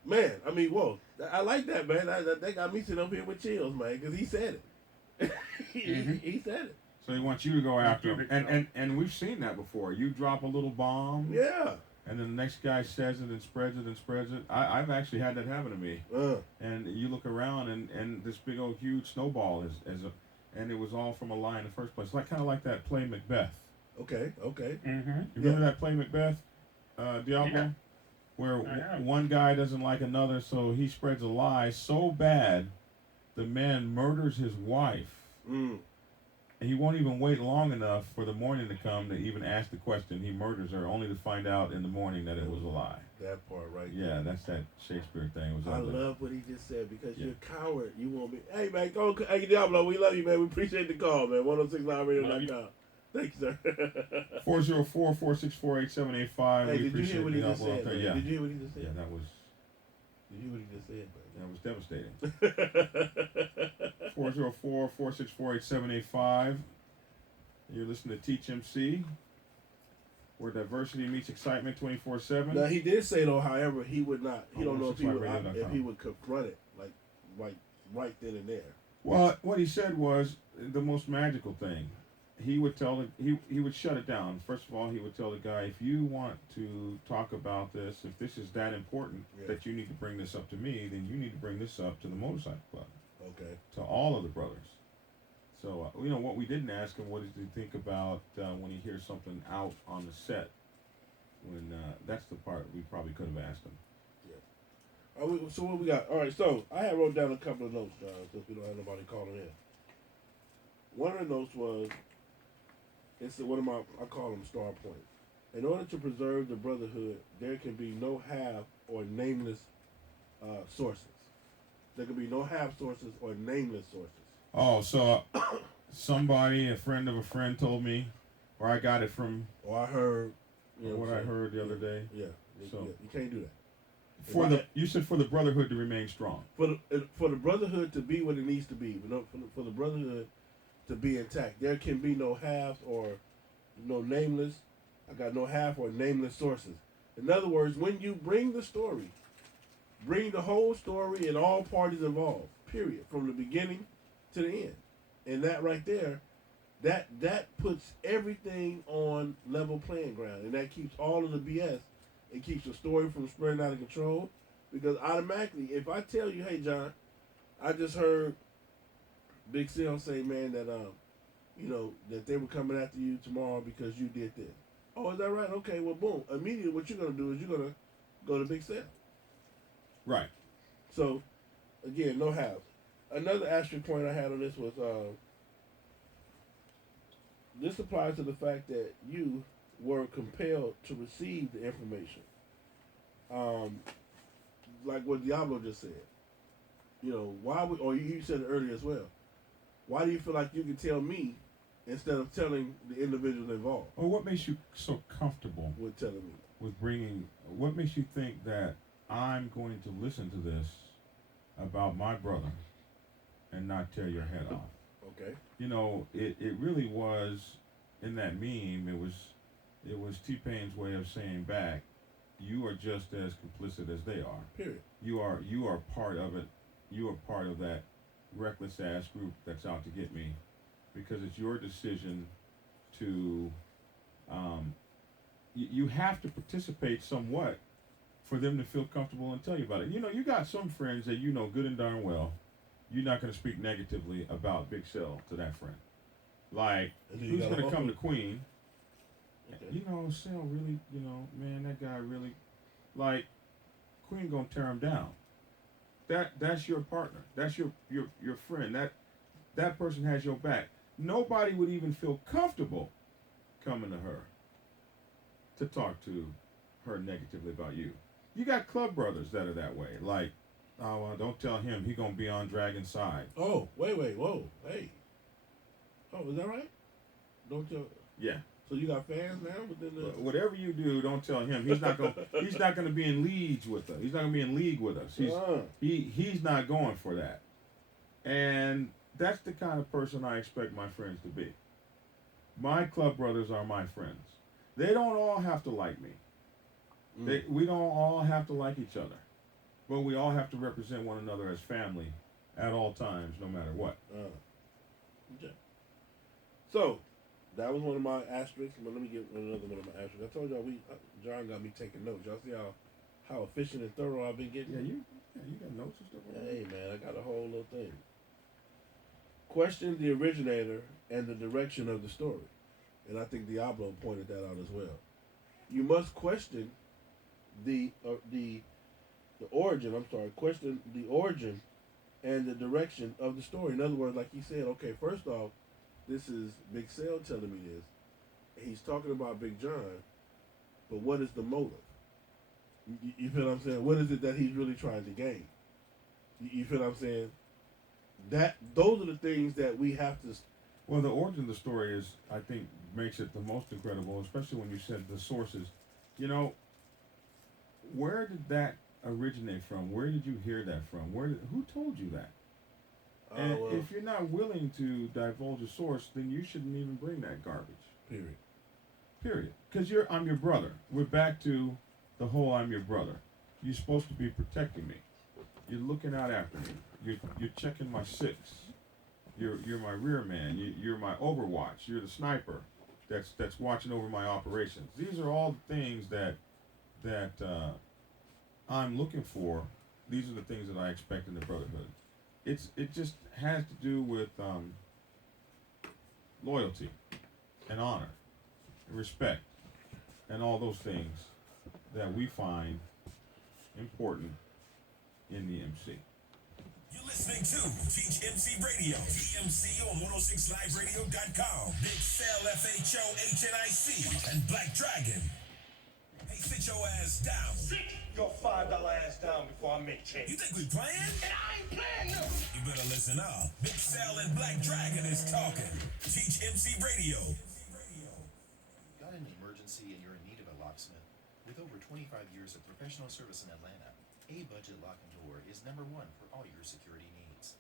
whoa. I like that, man. That got me sitting up here with chills, man, because he said it. He said it. So he wants you to go after him. And we've seen that before. You drop a little bomb. Yeah. And then the next guy says it and spreads it and spreads it. I've actually had that happen to me. And you look around and this big old huge snowball and it was all from a lie in the first place. Kind of like that play Macbeth. Okay. Mm-hmm. You remember that play Macbeth, Diablo? Yeah. Where one guy doesn't like another, so he spreads a lie so bad the man murders his wife. And he won't even wait long enough for the morning to come to even ask the question. He murders her only to find out in the morning that it was a lie. That part right there. Yeah, that's that Shakespeare thing. I love what he just said because you're a coward. You won't be. Hey, man, go. Hey, Diablo, we love you, man. We appreciate the call, man. 1069radio.com. Thank you, sir. 404-464-8785. Hey, did you hear what he just said? Yeah. Did you hear what he just said? Yeah, that was. Did you hear what he just said, man? That was devastating. 404-464-8785. You're listening to Teach MC, where diversity meets excitement 24/7. Now he did say though, however, he would not. He don't know if he would confront it like right then and there. Well, what he said was the most magical thing. He would tell he would shut it down. First of all, he would tell the guy, if you want to talk about this, if this is that important that you need to bring this up to me, then you need to bring this up to the motorcycle club. Okay. To all of the brothers. So what we didn't ask him, what did he think about when he hears something out on the set? When that's the part we probably could have asked him. Yeah. So what we got? All right. So I wrote down a couple of notes, since we don't have nobody calling in. One of the notes was. It's one of my, I call them star points. In order to preserve the brotherhood, there can be no half or nameless sources. There can be no half sources or nameless sources. Oh, so somebody, a friend of a friend told me, or I got it from, or I heard, what I heard the other day. Yeah, so you can't do that. You said for the brotherhood to remain strong. For the brotherhood to be what it needs to be, for the brotherhood to be intact, there can be no halves or no nameless. I got no half or nameless sources. In other words, when you bring the story, bring the whole story and all parties involved. Period, from the beginning to the end, and that right there, that puts everything on level playing ground, and that keeps all of the BS. It keeps the story from spreading out of control, because automatically, if I tell you, hey John, I just heard Big Cell say, man, that that they were coming after you tomorrow because you did this. Oh, is that right? Okay, well, boom. Immediately, what you're gonna do is you're gonna go to Big Cell. Right. So, again, no halves. Another asterisk point I had on this was this applies to the fact that you were compelled to receive the information. Like what Diablo just said. Why would, or you said it earlier as well. Why do you feel like you can tell me instead of telling the individuals involved? Well, what makes you so comfortable with telling me? With bringing, what makes you think that I'm going to listen to this about my brother and not tear your head off? Okay. It really was, in that meme, it was T-Pain's way of saying back, you are just as complicit as they are. Period. You are part of it. You are part of that reckless ass group that's out to get me, because it's your decision to you have to participate somewhat for them to feel comfortable and tell you about it. You got some friends that good and darn well you're not going to speak negatively about Big Cell to that friend. Like, And then who's you got going to a come to homie. Queen? Okay. You know, Cell really, man, that guy really, like, Queen gonna tear him down. That's your partner. That's your friend. That person has your back. Nobody would even feel comfortable coming to her to talk to her negatively about you. You got club brothers that are that way. Like, oh, well, don't tell him. He gonna be on Dragon's side. Oh, wait, whoa, hey. Oh, is that right? Don't tell. Yeah. So you got fans now within the. Whatever you do, don't tell him. He's not gonna. He's not gonna be in leagues with us. He's not gonna be in league with us. He's not going for that. And that's the kind of person I expect my friends to be. My club brothers are my friends. They don't all have to like me. We don't all have to like each other, but we all have to represent one another as family at all times, no matter what. Okay. So, that was one of my asterisks. But let me get another one of my asterisks. I told y'all John got me taking notes. Y'all see how efficient and thorough I've been getting? Yeah, you got notes and stuff. Hey man, I got a whole little thing. Question the originator and the direction of the story, and I think Diablo pointed that out as well. You must question the origin. I'm sorry. Question the origin and the direction of the story. In other words, like he said, okay, first off, this is Big Cell telling me this. He's talking about Big John, but what is the motive? You feel what I'm saying? What is it that he's really trying to gain? You feel what I'm saying? Those are the things that we have to. Well, the origin of the story is, I think, makes it the most incredible, especially when you said the sources. You know, where did that originate from? Where did you hear that from? Who told you that? And if you're not willing to divulge a source, then you shouldn't even bring that garbage. Period. Because I'm your brother. We're back to the whole I'm your brother. You're supposed to be protecting me. You're looking out after me. You're checking my six. You're my rear man. You're my overwatch. You're the sniper that's watching over my operations. These are all the things that I'm looking for. These are the things that I expect in the Brotherhood. It just has to do with loyalty and honor and respect and all those things that we find important in the MC. You're listening to Teach MC Radio, TMC on 106liveradio.com. Big Cell, FHO, HNIC, and Black Dragon. Hey, sit your ass down. Sit your $5 ass down before I make change. You think we playing? And I ain't playing no. You better listen up. Big Cell and Black Dragon is talking. Teach MC Radio. Got an emergency and you're in need of a locksmith? With over 25 years of professional service in Atlanta, A Budget Lock and Door is #1 for all your security needs.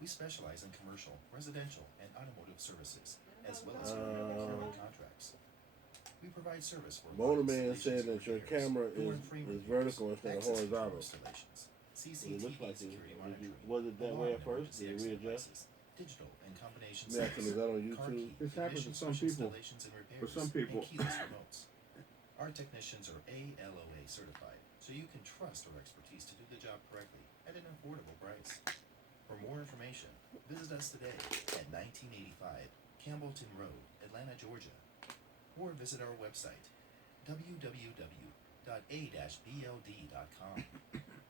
We specialize in commercial, residential, and automotive services, as well as procurement contracts. We provide service for Motor Man said that your camera is vertical instead of horizontal. CCTV It looks like security monitoring, was it that way at alarm first? Did it devices, readjust? digital and combination Yeah, is that on car YouTube? key, This happens to ignition some switch people. installations and repairs, For some people. and keyless remotes. Our technicians are ALOA certified, so you can trust our expertise to do the job correctly at an affordable price. For more information, visit us today at 1985 Campbellton Road, Atlanta, Georgia, or visit our website www.a-bld.com.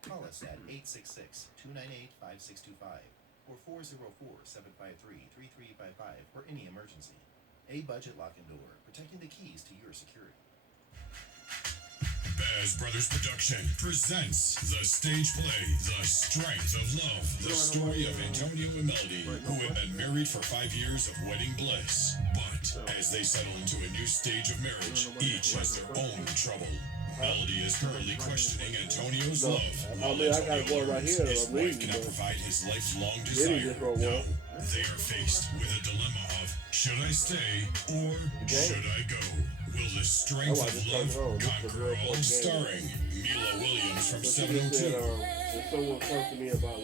Call us at 866-298-5625 or 404-753-3355 for any emergency. A Budget Lock and Door, protecting the keys to your security. Baz Brothers Production presents the stage play, The Strength of Love, the story of Antonio and Melody, who have been married for 5 years of wedding bliss. But as they settle into a new stage of marriage, each has their own trouble. Melody is currently questioning Antonio's love, while Antonio learns his wife cannot provide his lifelong desire. Now, they are faced with a dilemma of, should I stay or should I go? Will the strength of love conquer all? Starring Mila Williams from 702,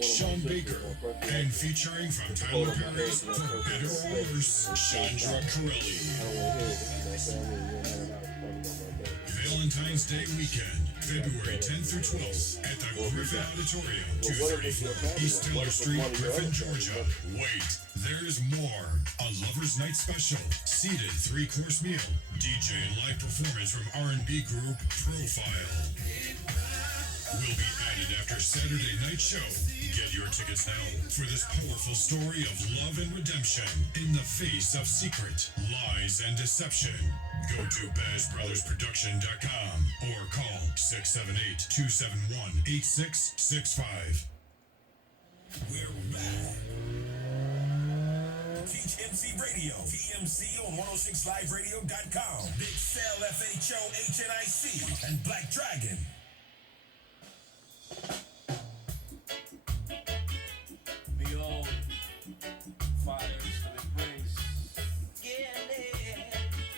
Sean Baker, and featuring from Tyler Perry's For Better or Worse, Chandra Corelli. Valentine's Day weekend, February 10th through 12th at the Griffin Auditorium, 234 East Taylor Street, Griffin, Georgia. Wait, there's more. A Lover's Night special, seated 3-course meal, DJ and live performance from R&B group Profile will be added after Saturday night show. Get your tickets now for this powerful story of love and redemption in the face of secret, lies, and deception. Go to BazBrothersProduction.com or call 678-271-8665. We're back. Teach MC Radio, TMC on 106liveradio.com. Big Cell, FHO, HNIC, and Black Dragon. Behold, fires of embrace.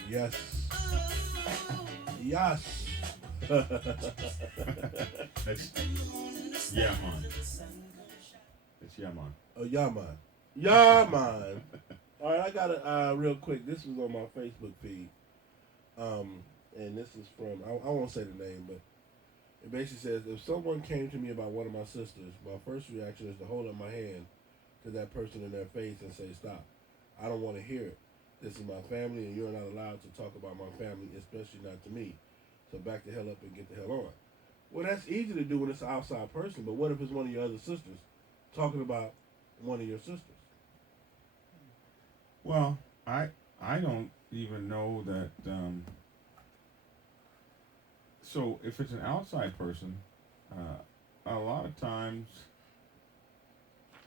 Yes. Yes. That's yeah, man. It's yeah, man. Oh, yeah, man. Yeah, man. All right, I got it real quick. This was on my Facebook feed. And this is from, I won't say the name, but it basically says, if someone came to me about one of my sisters, my first reaction is to hold up my hand to that person in their face and say, stop. I don't want to hear it. This is my family, and you're not allowed to talk about my family, especially not to me. So back the hell up and get the hell on. Well, that's easy to do when it's an outside person, but what if it's one of your other sisters talking about one of your sisters? Well, I don't even know that. So if it's an outside person, a lot of times,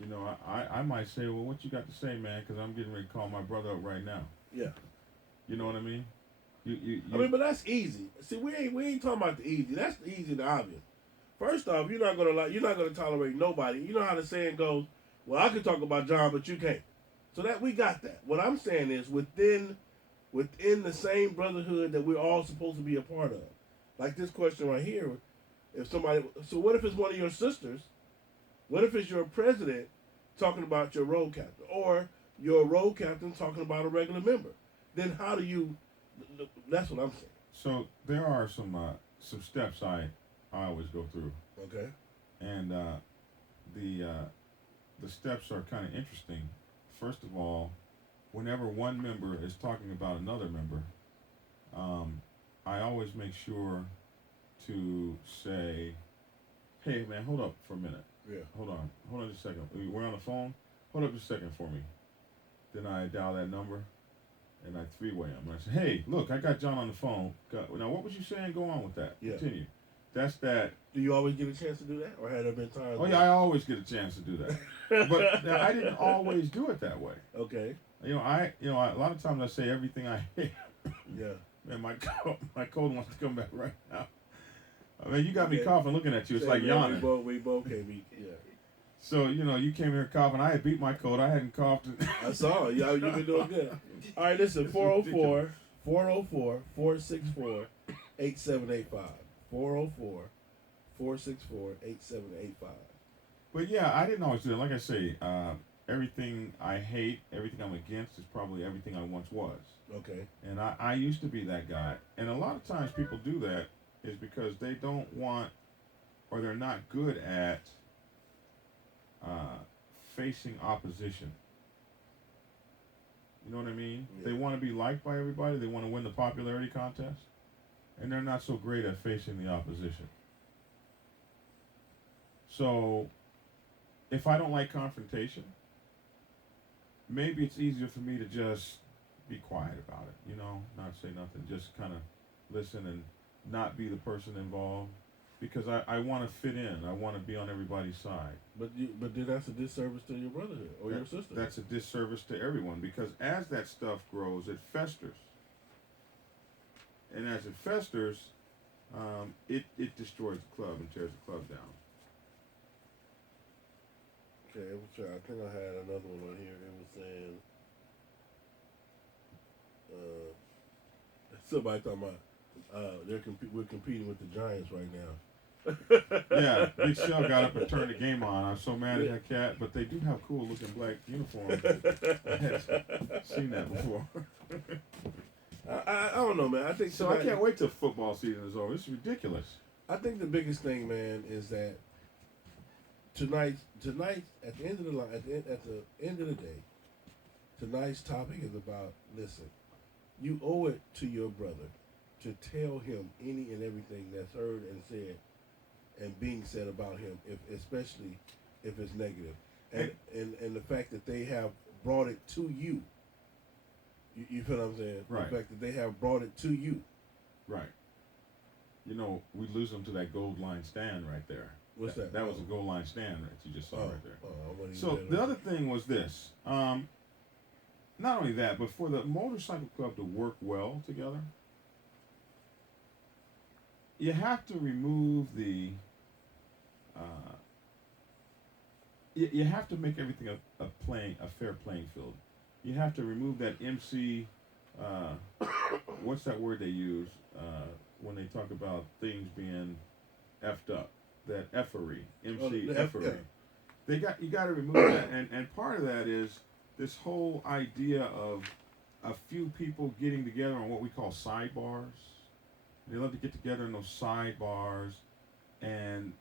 you know, I might say, well, what you got to say, man? Because I'm getting ready to call my brother up right now. Yeah. You know what I mean? You I mean, but that's easy. See, we ain't talking about the easy. That's the easy and the obvious. First off, you're not gonna tolerate nobody. You know how the saying goes, well, I can talk about John, but you can't. So that we got that. What I'm saying is within the same brotherhood that we're all supposed to be a part of. Like this question right here, so what if it's one of your sisters? What if it's your president talking about your road captain, or your road captain talking about a regular member? Then how do you? That's what I'm saying. So there are some steps I always go through. Okay. And the steps are kind of interesting. First of all, whenever one member is talking about another member, I always make sure to say, hey man, hold up for a minute. Yeah. Hold on just a second. We're on the phone. Hold up just a second for me. Then I dial that number, and I three-way him. I say, hey, look, I got John on the phone. Now, what was you saying? Go on with that. Yeah. Continue. That's that. Do you always get a chance to do that, or have there been times? Oh yeah, I always get a chance to do that. But now, I didn't always do it that way. Okay. A lot of times I say everything I hate. Yeah. Man, my cold wants to come back right now. I mean, you got me Okay. coughing looking at you. It's like man, yawning. We both came. Yeah. So, you came here coughing. I had beat my cold. I hadn't coughed. I saw you. You've been doing good. All right, listen, 404-464-8785. 404-464-8785. But yeah, I didn't always do it. Like I say, everything I hate, everything I'm against is probably everything I once was. Okay. And I used to be that guy. And a lot of times people do that is because they don't want, or they're not good at facing opposition. You know what I mean? Yeah. They want to be liked by everybody. They want to win the popularity contest. And they're not so great at facing the opposition. So, if I don't like confrontation, maybe it's easier for me to just be quiet about it, not say nothing, just kind of listen and not be the person involved, because I want to fit in. I want to be on everybody's side. But then that's a disservice to your brotherhood or your sister. That's a disservice to everyone, because as that stuff grows, it festers. And as it festers, it destroys the club and tears the club down. Okay, I think I had another one on here. It was saying, somebody talking about we're competing with the Giants right now. Yeah, Big Shell got up and turned the game on. I'm so mad at that cat, but they do have cool looking black uniforms. I had seen that before. I don't know, man. I think so. I can't wait till football season is over. It's ridiculous. I think the biggest thing, man, is that tonight at the end of the line, at the end of the day, tonight's topic is about. Listen, you owe it to your brother to tell him any and everything that's heard and said and being said about him, especially if it's negative, and the fact that they have brought it to you. You feel what I'm saying? Right. The fact that they have brought it to you. Right. You know, we lose them to that gold line stand right there. What's that? That was a gold line stand that you just saw right there. So the other thing was this. Not only that, but for the motorcycle club to work well together, you have to remove the. You have to make everything a fair playing field. You have to remove that MC. What's that word they use when they talk about things being effed up? That effery, MC effery. Yeah. You got to remove that, and part of that is this whole idea of a few people getting together on what we call sidebars. They love to get together in those sidebars, and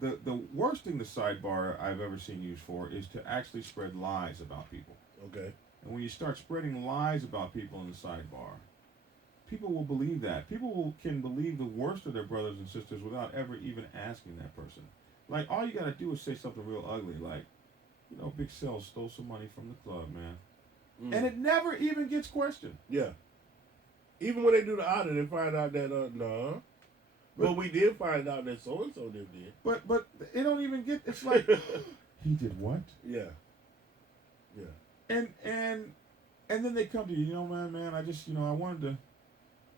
the worst thing the sidebar I've ever seen used for is to actually spread lies about people. Okay. And when you start spreading lies about people in the sidebar, people will believe that. Can believe the worst of their brothers and sisters without ever even asking that person. Like, all you got to do is say something real ugly, like, you know, Big Cell stole some money from the club, man. And it never even gets questioned. Yeah. Even when they do the audit and find out that, no. But we did find out that so-and-so did. But it don't even get, it's like, he did what? Yeah. Yeah. And then they come to you, man, I just, I wanted to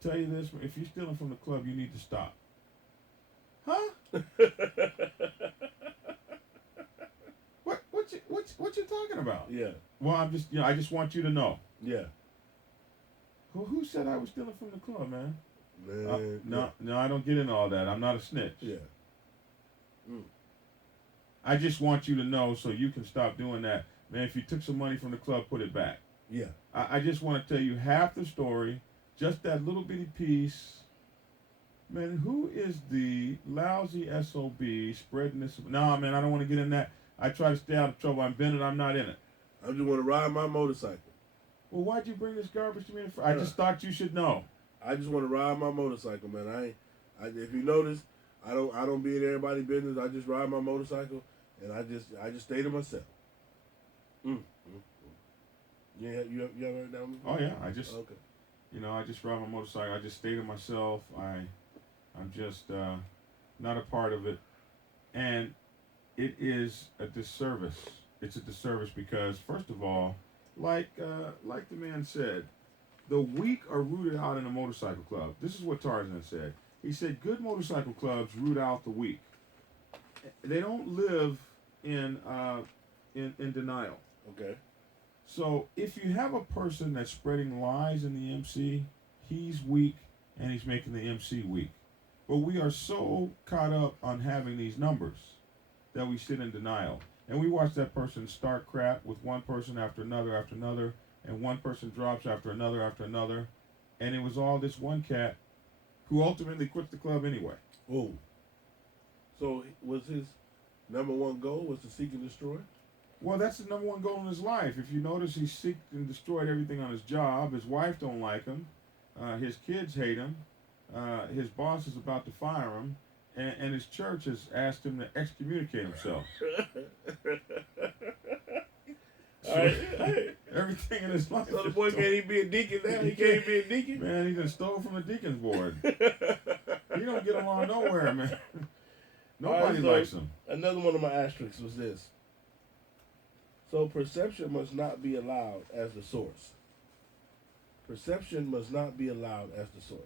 tell you this. If you're stealing from the club, you need to stop. Huh? What you talking about? Yeah. Well, I'm just, I just want you to know. Yeah. Who said I was stealing from the club, man? Man. No, I don't get into all that. I'm not a snitch. Yeah. I just want you to know so you can stop doing that. Man, if you took some money from the club, put it back. Yeah. I just want to tell you half the story, just that little bitty piece. Man, who is the lousy SOB spreading this? No, man, I don't want to get in that. I try to stay out of trouble. I'm Bennett. I'm not in it. I just want to ride my motorcycle. Well, why'd you bring this garbage to me? I just thought you should know. I just want to ride my motorcycle, man. If you notice, I don't be in everybody's business. I just ride my motorcycle, and I just stay to myself. Yeah, you ever heard that one? Oh yeah, I just okay. I just ride my motorcycle. I just stay to myself. I'm just not a part of it, and it is a disservice. It's a disservice because, first of all, like the man said, the weak are rooted out in a motorcycle club. This is what Tarzan said. He said good motorcycle clubs root out the weak. They don't live in denial. Okay. So if you have a person that's spreading lies in the MC, he's weak and he's making the MC weak. But we are so caught up on having these numbers that we sit in denial. And we watch that person start crap with one person after another, and one person drops after another. And it was all this one cat who ultimately quits the club anyway. Oh. So was his number one goal was to seek and destroy? Well, that's the number one goal in his life. If you notice, he seeked and destroyed everything on his job. His wife don't like him. His kids hate him. His boss is about to fire him. And his church has asked him to excommunicate himself. Everything in his life. So the boy can't even be a deacon now? He can't even be a deacon? Man, he done stole from the deacon's board. He don't get along nowhere, man. Nobody likes him. Another one of my asterisks was this. So perception must not be allowed as the source. Perception must not be allowed as the source.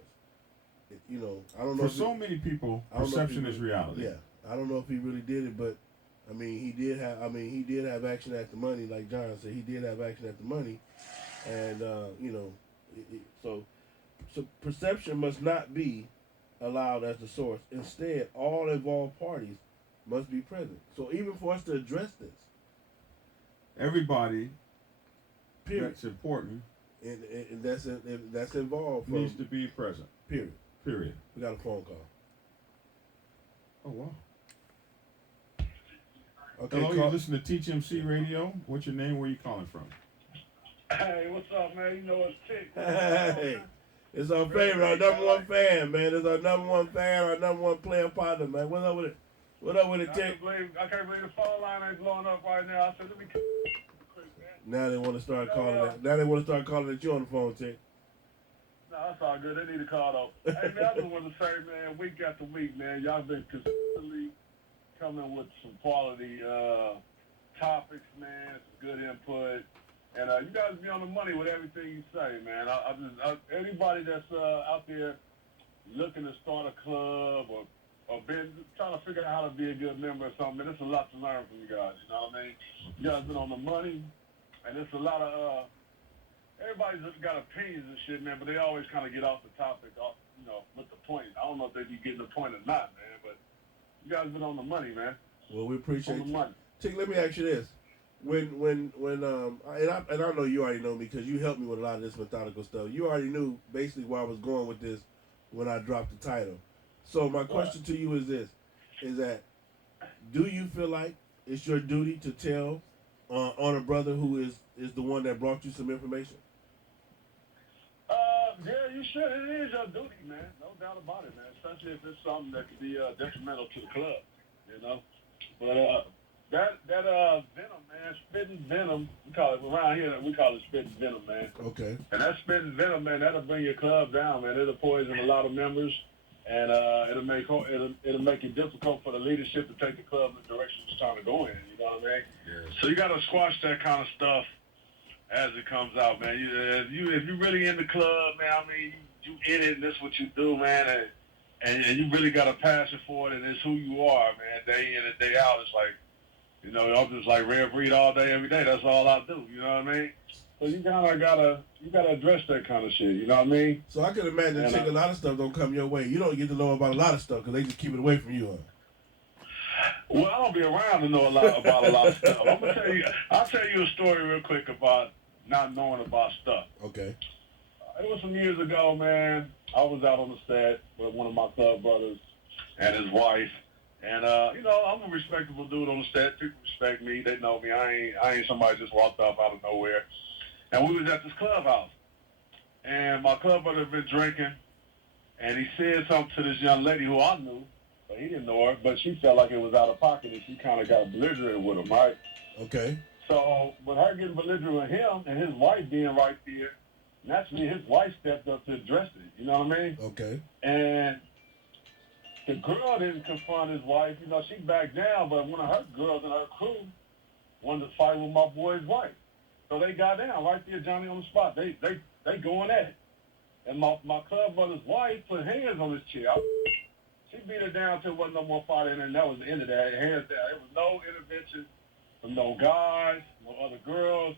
I don't know. For so many people, perception is reality. Yeah, I don't know if he really did it, but I mean, he did have action at the money, like John said. He did have action at the money, and so perception must not be allowed as the source. Instead, all involved parties must be present. So even for us to address this, everybody period. that's important and that's involved. Needs to be present. Period. Period. We got a phone call. Oh wow. Okay. Hello, you listen to Teach MC Radio. What's your name? Where you calling from? Hey, what's up, man? You know it's Tick. Hey, it's our favorite, our number one fan, man. It's our number one fan, our number one player partner, man. What's up with it? What up with it, Tick? I can't believe the phone line ain't blowing up right now. I said, let me quick, man. Now they want to start calling it. Now they want to start calling at you on the phone, Tick. No, that's all good. They need to call though. Hey, man, I just want to say, man, week after week, man, y'all been consistently coming with some quality topics, man, some good input. And you guys be on the money with everything you say, man. Anybody that's out there looking to start a club or been trying to figure out how to be a good member or something, there's a lot to learn from you guys. You know what I mean? You guys been on the money, and there's a lot of everybody's got opinions and shit, man. But they always kind of get off the topic, with the point. I don't know if they be getting the point or not, man. But you guys been on the money, man. Well, we appreciate on the money. Tick, let me ask you this. And I know you already know me because you helped me with a lot of this methodical stuff. You already knew basically where I was going with this when I dropped the title. So my question to you is this, is that do you feel like it's your duty to tell on a brother who is the one that brought you some information? Yeah, you should. It is your duty, man. No doubt about it, man. Especially if it's something that could be detrimental to the club, you know. But that venom, man, spitting venom, we call it around here. We call it spitting venom, man. Okay. And that spitting venom, man, that'll bring your club down, man. It'll poison a lot of members, and it'll make it difficult for the leadership to take the club in the direction it's trying to go in. You know what I mean? Yeah. So you got to squash that kind of stuff as it comes out, man. If you really in the club, man, I mean, you in it, and this is what you do, man, and you really got a passion for it, and it's who you are, man, day in and day out. It's like, you know, I'm just like Red Breed all day, every day. That's all I do, you know what I mean? So you kind of gotta address that kind of shit, you know what I mean? So I can imagine, Tick, a lot of stuff don't come your way. You don't get to know about a lot of stuff because they just keep it away from you, huh? Well, I don't be around to know about a lot of stuff. I'll tell you a story real quick about not knowing about stuff. Okay. It was some years ago, man. I was out on the set with one of my club brothers and his wife. And, I'm a respectable dude on the set. People respect me. They know me. I ain't somebody just walked off out of nowhere. And we was at this clubhouse. And my club brother had been drinking. And he said something to this young lady who I knew. But he didn't know her. But she felt like it was out of pocket. And she kind of got belligerent with him, right? Okay. So with her getting belligerent with him and his wife being right there, naturally his wife stepped up to address it. You know what I mean? Okay. And the girl didn't confront his wife. You know, she backed down, but one of her girls in her crew wanted to fight with my boy's wife. So they got down right there, Johnny on the spot. They going at it. And my club brother's wife put hands on his chair. She beat her down till there wasn't no more fighting, and that was the end of that. Hands down. There was no intervention from no guys, no other girls.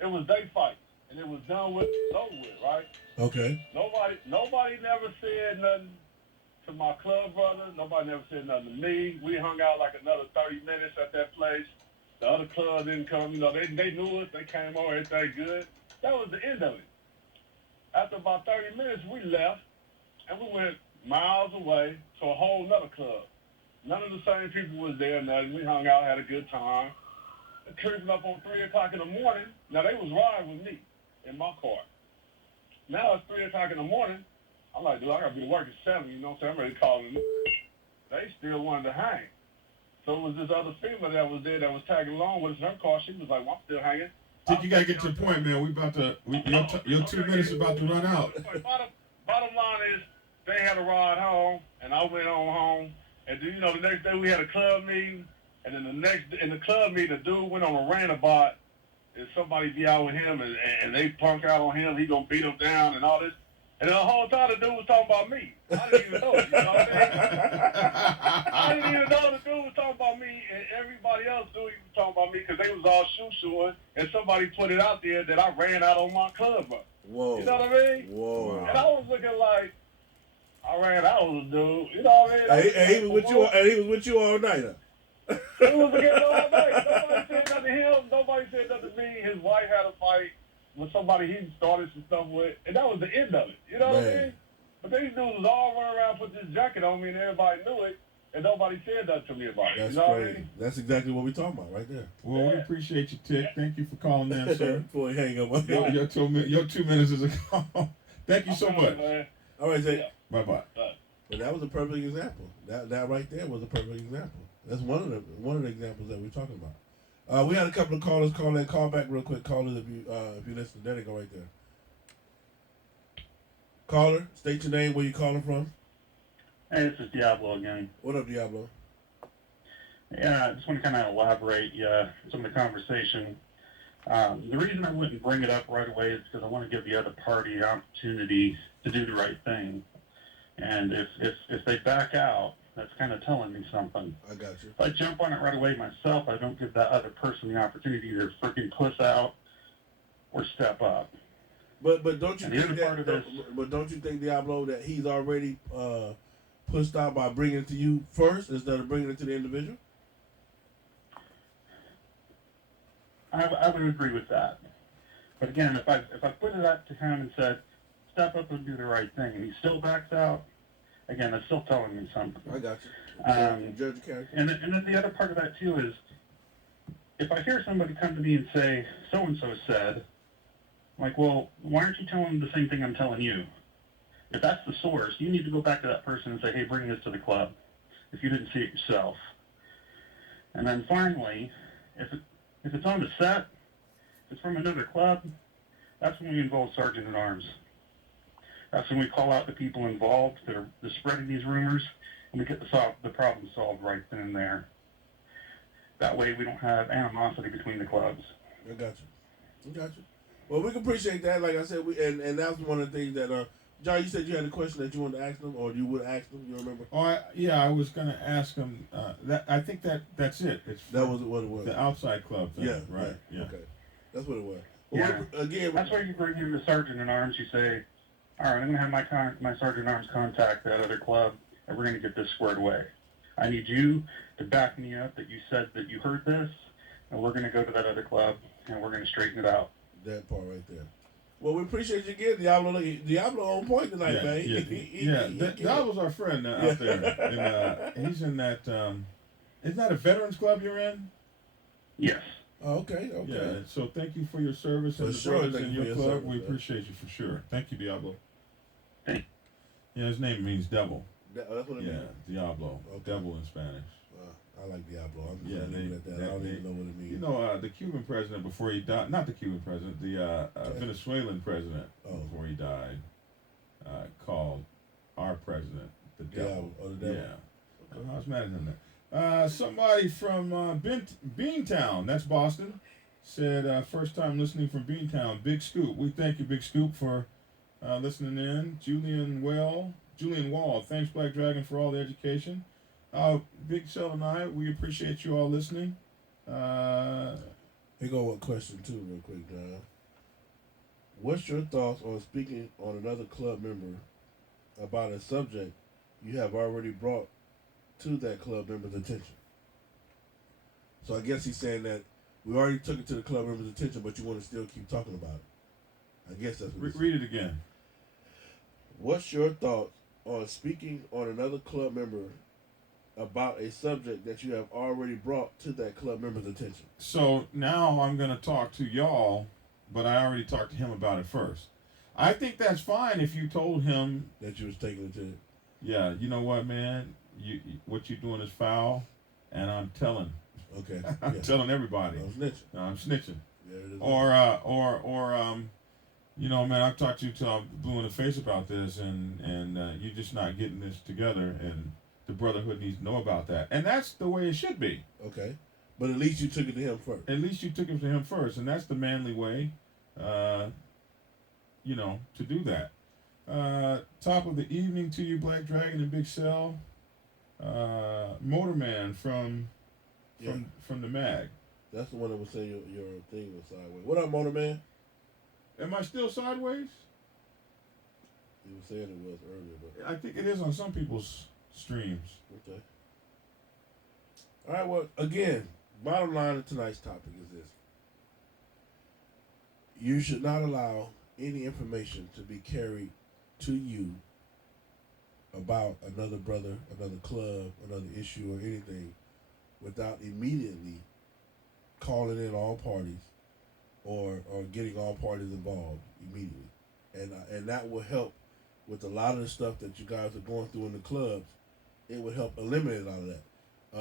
It was they fight, and it was done with, over with, right? Okay. Nobody never said nothing to my club brother. Nobody never said nothing to me. We hung out like another 30 minutes at that place. The other club didn't come. You know, they knew us. They came over. Everything good. That was the end of it. After about 30 minutes, we left, and we went miles away to a whole nother club. None of the same people was there. Nothing. We hung out, had a good time. Creeping up on 3 o'clock in the morning. Now, they was riding with me in my car. Now it's 3 o'clock in the morning. I'm like, dude, I got to be to work at 7, you know what I'm saying? I'm ready to call them. They still wanted to hang. So it was this other female that was there that was tagging along with us in her car. She was like, well, I'm still hanging. Tick, you got to get to the point, man. Your 2 minutes about to run out. Bottom line is, they had a ride home, and I went on home. And then, the next day we had a club meeting. And then in the club meeting, the dude went on a rant about if somebody be out with him and they punk out on him, he gonna beat him down and all this. And the whole time the dude was talking about me. I didn't even know it, you know what I mean? I didn't even know the dude was talking about me, and everybody else knew he was talking about me because they was all shoe-shoeing, and somebody put it out there that I ran out on my club. Whoa. You know what I mean? Whoa. And I was looking like, I ran out with a dude. You know what I mean? And he was with you all night, huh? It was against all night. Nobody said nothing to him. Nobody said nothing to me. His wife had a fight. with somebody he started some stuff with, and that was the end of it. You know what I mean? But these dudes was all running around, put this jacket on me, and everybody knew it, and nobody said nothing to me about it. That's you know crazy. What I mean? That's exactly what we're talking about right there. Well, we appreciate you, Tick. Thank you for calling in, sir. Before he hang up. Your 2 minutes is a call. Thank you so much. Man. All right, Zach. Bye-bye. But that was a perfect example. That right there was a perfect example. That's one of the examples that we're talking about. We had a couple of callers call in. Call back real quick. Callers, if you listen. There they go right there. Caller, state your name, where you calling from. Hey, this is Diablo again. What up, Diablo? Yeah, I just want to kind of elaborate some of the conversation. The reason I wouldn't bring it up right away is because I want to give the other party an opportunity to do the right thing. And if they back out, that's kind of telling me something. I got you. If I jump on it right away myself, I don't give that other person the opportunity to freaking puss out or step up. But don't you And think the other part of this, but don't you think, Diablo, that he's already pushed out by bringing it to you first instead of bringing it to the individual? I would agree with that. But again, if I put it up to him and said, step up and do the right thing, and he still backs out, again, that's still telling me something. I got you. Judge the character. And then the other part of that, too, is if I hear somebody come to me and say, so-and-so said, I'm like, well, why aren't you telling them the same thing I'm telling you? If that's the source, you need to go back to that person and say, hey, bring this to the club, if you didn't see it yourself. And then finally, if it's on the set, if it's from another club, that's when we involve Sergeant at Arms. That's when we call out the people involved that are spreading these rumors, and we get the problem solved right then and there. That way we don't have animosity between the clubs. I got you. Well, we can appreciate that. Like I said, and that's one of the things that, John, you said you had a question that you wanted to ask them, or you would ask them, you remember? Oh, I was going to ask him, I think that's it. That was what it was. The outside club thing. Yeah, right. Yeah. Okay. That's what it was. Yeah. Well, again, that's why you bring in the Sergeant at Arms. You say, all right, I'm going to have my Sergeant at Arms contact that other club, and we're going to get this squared away. I need you to back me up that you said that you heard this, and we're going to go to that other club, and we're going to straighten it out. That part right there. Well, we appreciate you again, Diablo. Diablo on point tonight, man. Diablo's our friend out there. And he's in that, isn't that a veterans club you're in? Yes. Oh, okay. Yeah, so thank you for your service and the brothers in your club. We appreciate you for sure. Thank you, Diablo. Yeah, his name means devil. That's what it means? Diablo. Okay. Devil in Spanish. I like Diablo. I'm just leave it at that. I don't even know what it means. You know, the Cuban president before he died, not the Cuban president, the Venezuelan president before he died, called our president the devil. The devil. Yeah. Okay. I was mad at him there. Somebody from Beantown, that's Boston, said, first time listening from Beantown, Big Scoop. We thank you, Big Scoop, for listening in. Julian Wall, thanks, Black Dragon, for all the education. Big Cell and I, we appreciate you all listening. Here go one question, too, real quick, John. What's your thoughts on speaking on another club member about a subject you have already brought to that club member's attention? So I guess he's saying that we already took it to the club member's attention, but you want to still keep talking about it. I guess that's what read it again. What's your thoughts on speaking on another club member about a subject that you have already brought to that club member's attention? So now I'm going to talk to y'all, but I already talked to him about it first. I think that's fine if you told him that you was taking it to. Yeah, you know what, man? You what you're doing is foul, and I'm telling. Okay. I'm telling everybody. I'm snitching. I'm snitching. Yeah, it is. Or you know, man, I've talked to you till I'm blue in the face about this, and you're just not getting this together, and the Brotherhood needs to know about that. And that's the way it should be. Okay. But at least you took it to him first. At least you took it to him first, and that's the manly way, you know, to do that. Top of the evening to you, Black Dragon and Big Cell. Motorman from the mag. That's the one that was saying your thing was sideways. What up, Motorman? Am I still sideways? You were saying it was earlier, but I think it is on some people's streams. Okay. All right. Well, again, bottom line of tonight's topic is this: You should not allow any information to be carried to you about another brother, another club, another issue, or anything without immediately calling in all parties or getting all parties involved immediately. And that will help with a lot of the stuff that you guys are going through in the clubs. It would help eliminate a lot of that.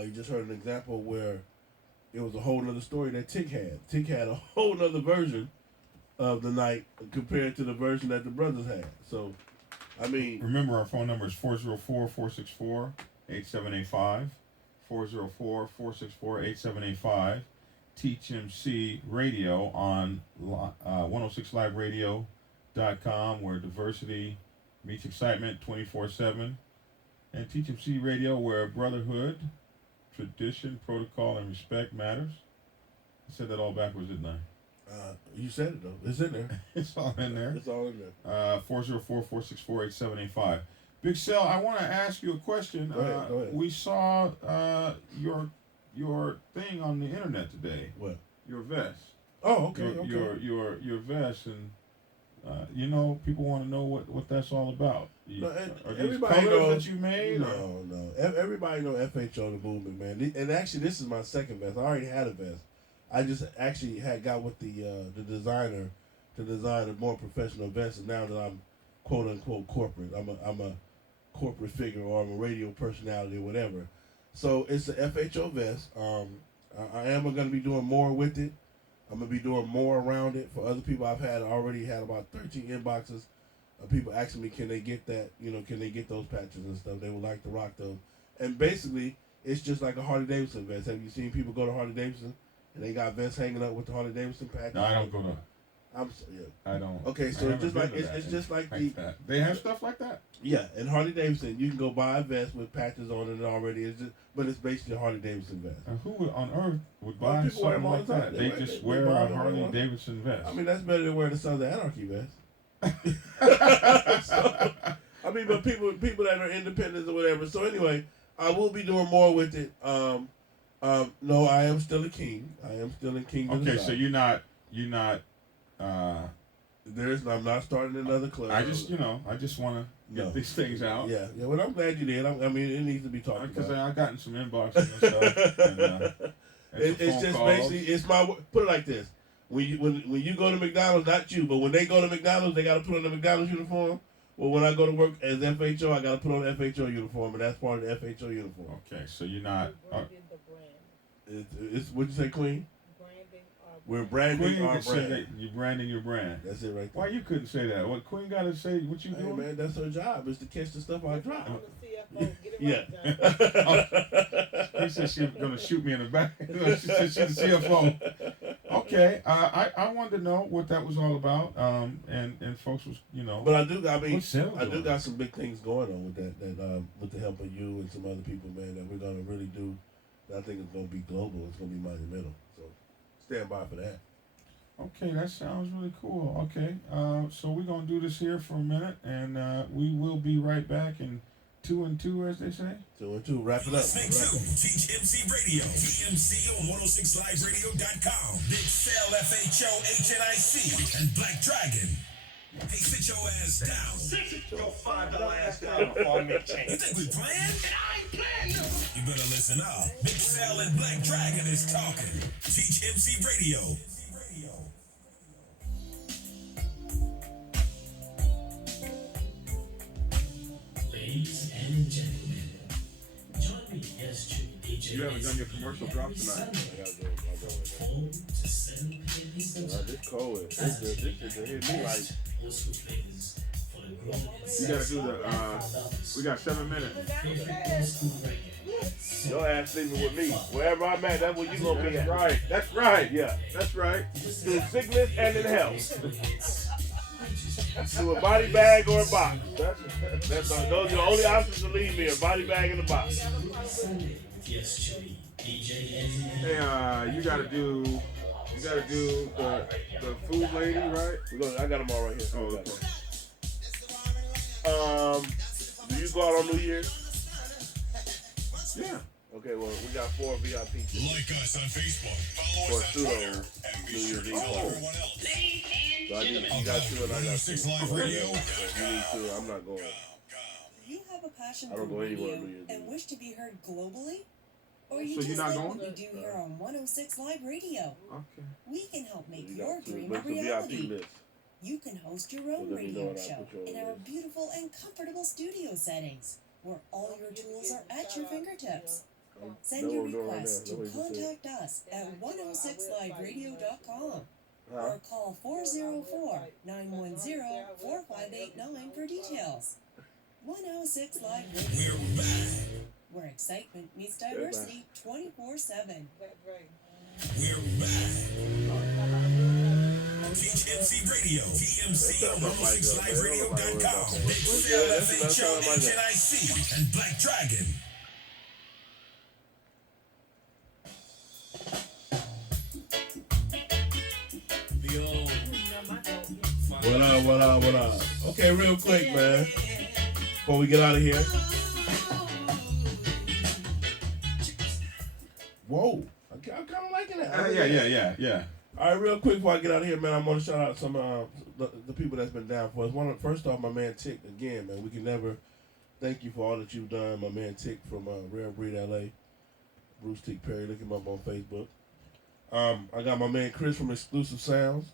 You just heard an example where it was a whole other story that Tick had. Tick had a whole other version of the night compared to the version that the brothers had. So, I mean... Remember, our phone number is 404-464-8785. 404-464-8785. Teach MC Radio on 106liveradio.com, where diversity meets excitement 24/7. And Teach MC Radio, where brotherhood, tradition, protocol, and respect matters. I said that all backwards, didn't I? You said it, though. It's in there. It's all in there. It's all in there. 404-464-8785. Big Sal, I want to ask you a question. Go ahead. We saw your thing on the internet today. What? Your vest. Oh, okay. Your vest, and people want to know what that's all about. Are these colors that you made? No. Everybody know FHO the movement, man. And actually, this is my second vest. I already had a vest. I just actually got with the designer to design a more professional vest, and now that I'm quote unquote corporate, I'm a corporate figure, or I'm a radio personality or whatever. So it's the FHO vest. I am going to be doing more with it. I'm going to be doing more around it for other people. I've already had about 13 inboxes of people asking me, can they get that, can they get those patches and stuff? They would like to rock those. And basically, it's just like a Harley Davidson vest. Have you seen people go to Harley Davidson and they got vests hanging up with the Harley Davidson patches? No, I don't go to. I don't. Okay, so it's just like that. They have stuff like that. Yeah, and Harley Davidson, you can go buy a vest with patches on it already. But it's basically a Harley Davidson vest. And who on earth would buy something like that? They just wear a Harley Davidson vest. I mean, that's better than wearing the Sons of Anarchy vest. But people that are independents or whatever. So anyway, I will be doing more with it. No, I am still a king. I am still in King. Okay, so you're not. I'm not starting another club. I just want to get these things out. Yeah. Well, I'm glad you did. I mean, it needs to be talked about. Because I've gotten some inboxes and stuff. It's just basically, it's my, put it like this. When you go to McDonald's, not you, but when they go to McDonald's, they got to put on the McDonald's uniform. Well, when I go to work as FHO, I got to put on the FHO uniform, and that's part of the FHO uniform. Okay, so you're not. It's what you say, Queen? We're branding our brand. You're branding your brand. That's it right there. Why you couldn't say that? What Queen got to say? What you doing? Man, that's her job, is to catch the stuff I drop. Yeah. He said she was going to shoot me in the back. She said she's the CFO. Okay. I wanted to know what that was all about. And folks was, But I do got some big things going on with that with the help of you and some other people, man, that we're going to really do. I think it's going to be global. It's going to be monumental. So stand by for that. Okay, that sounds really cool. Okay, so we're going to do this here for a minute, and we will be right back in 2 and 2, as they say. 2 and 2, wrap it up. Listening to Teach MC Radio, TMC on 106liveradio.com, Big Cell, FHO, HNIC, and Black Dragon. Hey, sit your ass down. Sit your $5 ass down before I make change. You think we playing? And I ain't playing no. You better listen up. Big Cell and Black Dragon is talking. Teach MC Radio. Ladies and gentlemen, join me, yes, truly, DJ. You haven't done your commercial drop tonight. Sunday, I got to 4 to 7 p.m. Eastern Time. This cold. This is hit me like. Old school flavors for the grown and You got to do the, we got 7 minutes. favorite old school reggae. Your ass sleeping with me. Wherever I'm at, that's where you gonna be at. Right. That's right. Yeah. That's right. Through sickness and in health. Through a body bag or a box. Those are the only options to leave me, a body bag and a box. Sunday with yes, truly, DJ Ezzy. Hey, you got to do the food lady, right? I got them all right here. Oh, okay. Do you go out on New Year's? Yeah. Okay, well, we got 4 VIP tickets. Like us on Facebook, follow us on Twitter, and be sure to tell everyone else. So I need, you got 2 and I got 2. 106 Live Radio. If you need 2, I'm not going. You have a passion I for don't go anywhere radio New Year's and Eve. wish to be heard globally? Or you So just you're not like going? what we do here on 106 Live Radio? Okay. We can help make You your got 2. dream a But it's a VIP reality. list. You can host your So own let me know radio when I show put you on in the our list. beautiful and comfortable studio settings, where all your tools are at your fingertips. Send your requests to contact us at 106liveradio.com or call 404-910-4589 for details. 106 Live Radio, We're back. where excitement meets diversity 24/7. We're back. Teach MC Radio. TMC on 106liveradio.com. Big Cell FHO HNIC and Black Dragon. What up? Okay, real quick, man. Before we get out of here. Whoa. I'm kind of liking that. Yeah. All right, real quick before I get out of here, man, I'm going to shout out some the people that's been down for us. First off, my man Tick, again, man, we can never thank you for all that you've done. My man Tick from Rare Breed LA, Bruce Tick Perry, look him up on Facebook. I got my man Chris from Exclusive Sounds.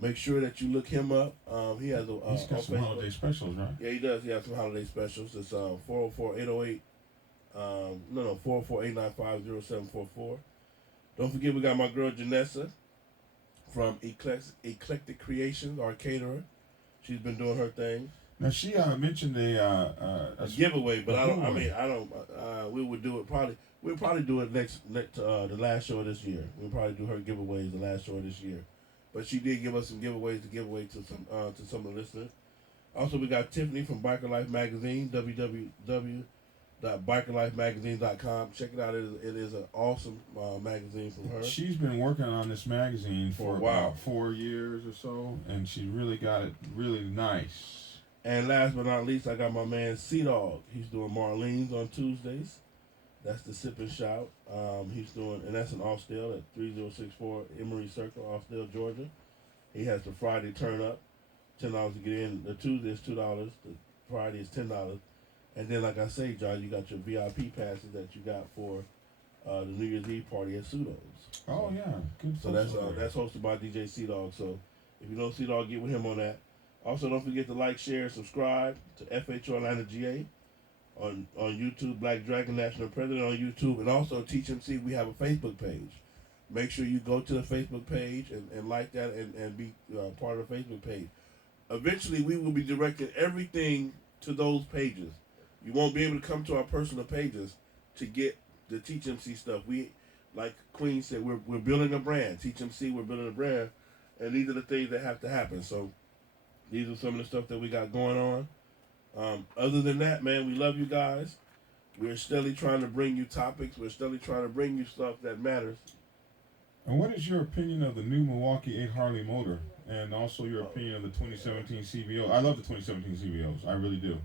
Make sure that you look him up. He has a He's got some Facebook. holiday specials, right? Yeah, he does. He has some holiday specials. It's 404-808. 404-895-0744. Don't forget we got my girl Janessa from Eclectic Creations, our caterer. She's been doing her thing. Now she mentioned a giveaway, but giveaway. we would do it probably. We'll probably do it next the last show of this year. We'll probably do her giveaways the last show of this year. But she did give us some giveaways to give away to some of the listeners. Also, we got Tiffany from Biker Life Magazine, www.bikerlifemagazine.com. Check it out. It is an awesome magazine from her. She's been working on this magazine for a while, about 4 years or so, and she really got it really nice. And last but not least, I got my man C-Dog. He's doing Marlene's on Tuesdays. That's the Sip and Shout. He's doing, and that's in Austell at 3064 Emory Circle, Austell, Georgia. He has the Friday turn up, $10 to get in. The Tuesday is $2. The Friday is $10. And then, like I say, John, you got your VIP passes that you got for the New Year's Eve party at Pseudo's. Oh yeah, good. So that's hosted by DJ C-Dog. So if you know C-Dog, get with him on that. Also, don't forget to like, share, subscribe to FHO Atlanta GA. On YouTube, Black Dragon National President on YouTube, and also Teach MC, we have a Facebook page. Make sure you go to the Facebook page and like that and be part of the Facebook page. Eventually, we will be directing everything to those pages. You won't be able to come to our personal pages to get the Teach MC stuff. We, like Queen said, we're building a brand. Teach MC, we're building a brand, and these are the things that have to happen. So these are some of the stuff that we got going on. Other than that, man, we love you guys. We're steadily trying to bring you topics. We're steadily trying to bring you stuff that matters. And what is your opinion of the new Milwaukee 8 Harley motor? And also your opinion of the 2017 CVO? I love the 2017 CVOs. I really do.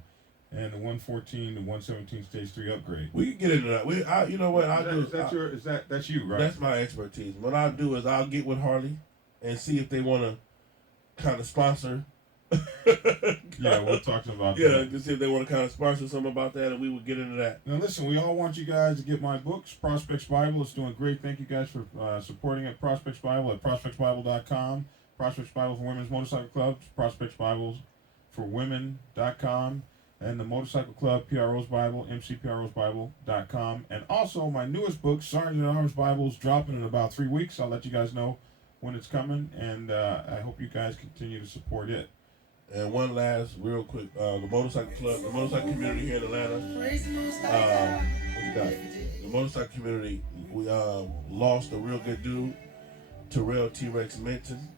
And the 114 to 117 Stage 3 upgrade. We can get into that. You know what I'll do? That's you, right? That's my expertise. What I'll do is I'll get with Harley and see if they want to kind of sponsor. Yeah, we're talking about that. Yeah, to see if they want to kind of sponsor something about that, and we will get into that. Now, listen, we all want you guys to get my books. Prospects Bible is doing great. Thank you guys for supporting it. Prospects Bible at prospectsbible.com. Prospects Bible for Women's Motorcycle Club. Prospects Bibles for Women.com. And the Motorcycle Club, PRO's Bible, MCPROsBible.com. And also, my newest book, Sergeant at Arms Bible, is dropping in about 3 weeks. I'll let you guys know when it's coming, and I hope you guys continue to support it. And one last, real quick, the motorcycle club, the motorcycle community here in Atlanta. The motorcycle community, we lost a real good dude, Terrell T-Rex Minton.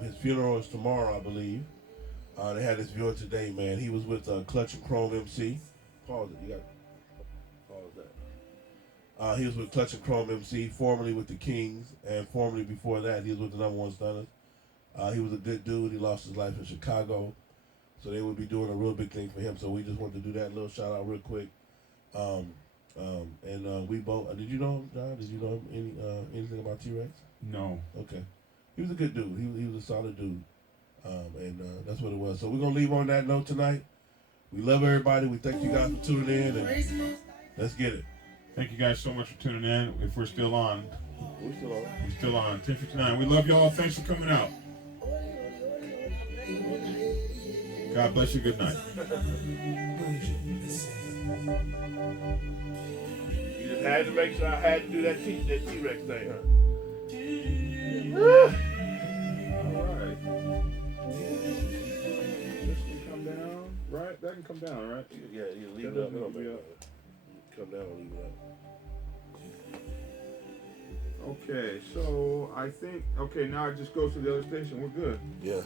His funeral is tomorrow, I believe. They had his viewing today, man. He was with Clutch and Chrome MC. Pause it. You got pause that. He was with Clutch and Chrome MC, formerly with the Kings, and formerly before that, he was with the number one Stunners. He was a good dude. He lost his life in Chicago. So they would be doing a real big thing for him. So we just wanted to do that little shout out real quick. And we both. Did you know him, John? Did you know him anything about T-Rex? No. Okay. He was a good dude. He was a solid dude. And that's what it was. So we're going to leave on that note tonight. We love everybody. We thank you guys for tuning in. And let's get it. Thank you guys so much for tuning in. If we're still on. We're still on. We're still on. 10:59. We love y'all. Thanks for coming out. God bless you. Good night. You just had to make sure I had to do that T-Rex thing, huh? Alright. This can come down, right? That can come down, right? Yeah, you leave it up. Come down and leave it up. Okay, so I think, now it just goes to the other station. We're good. Yeah.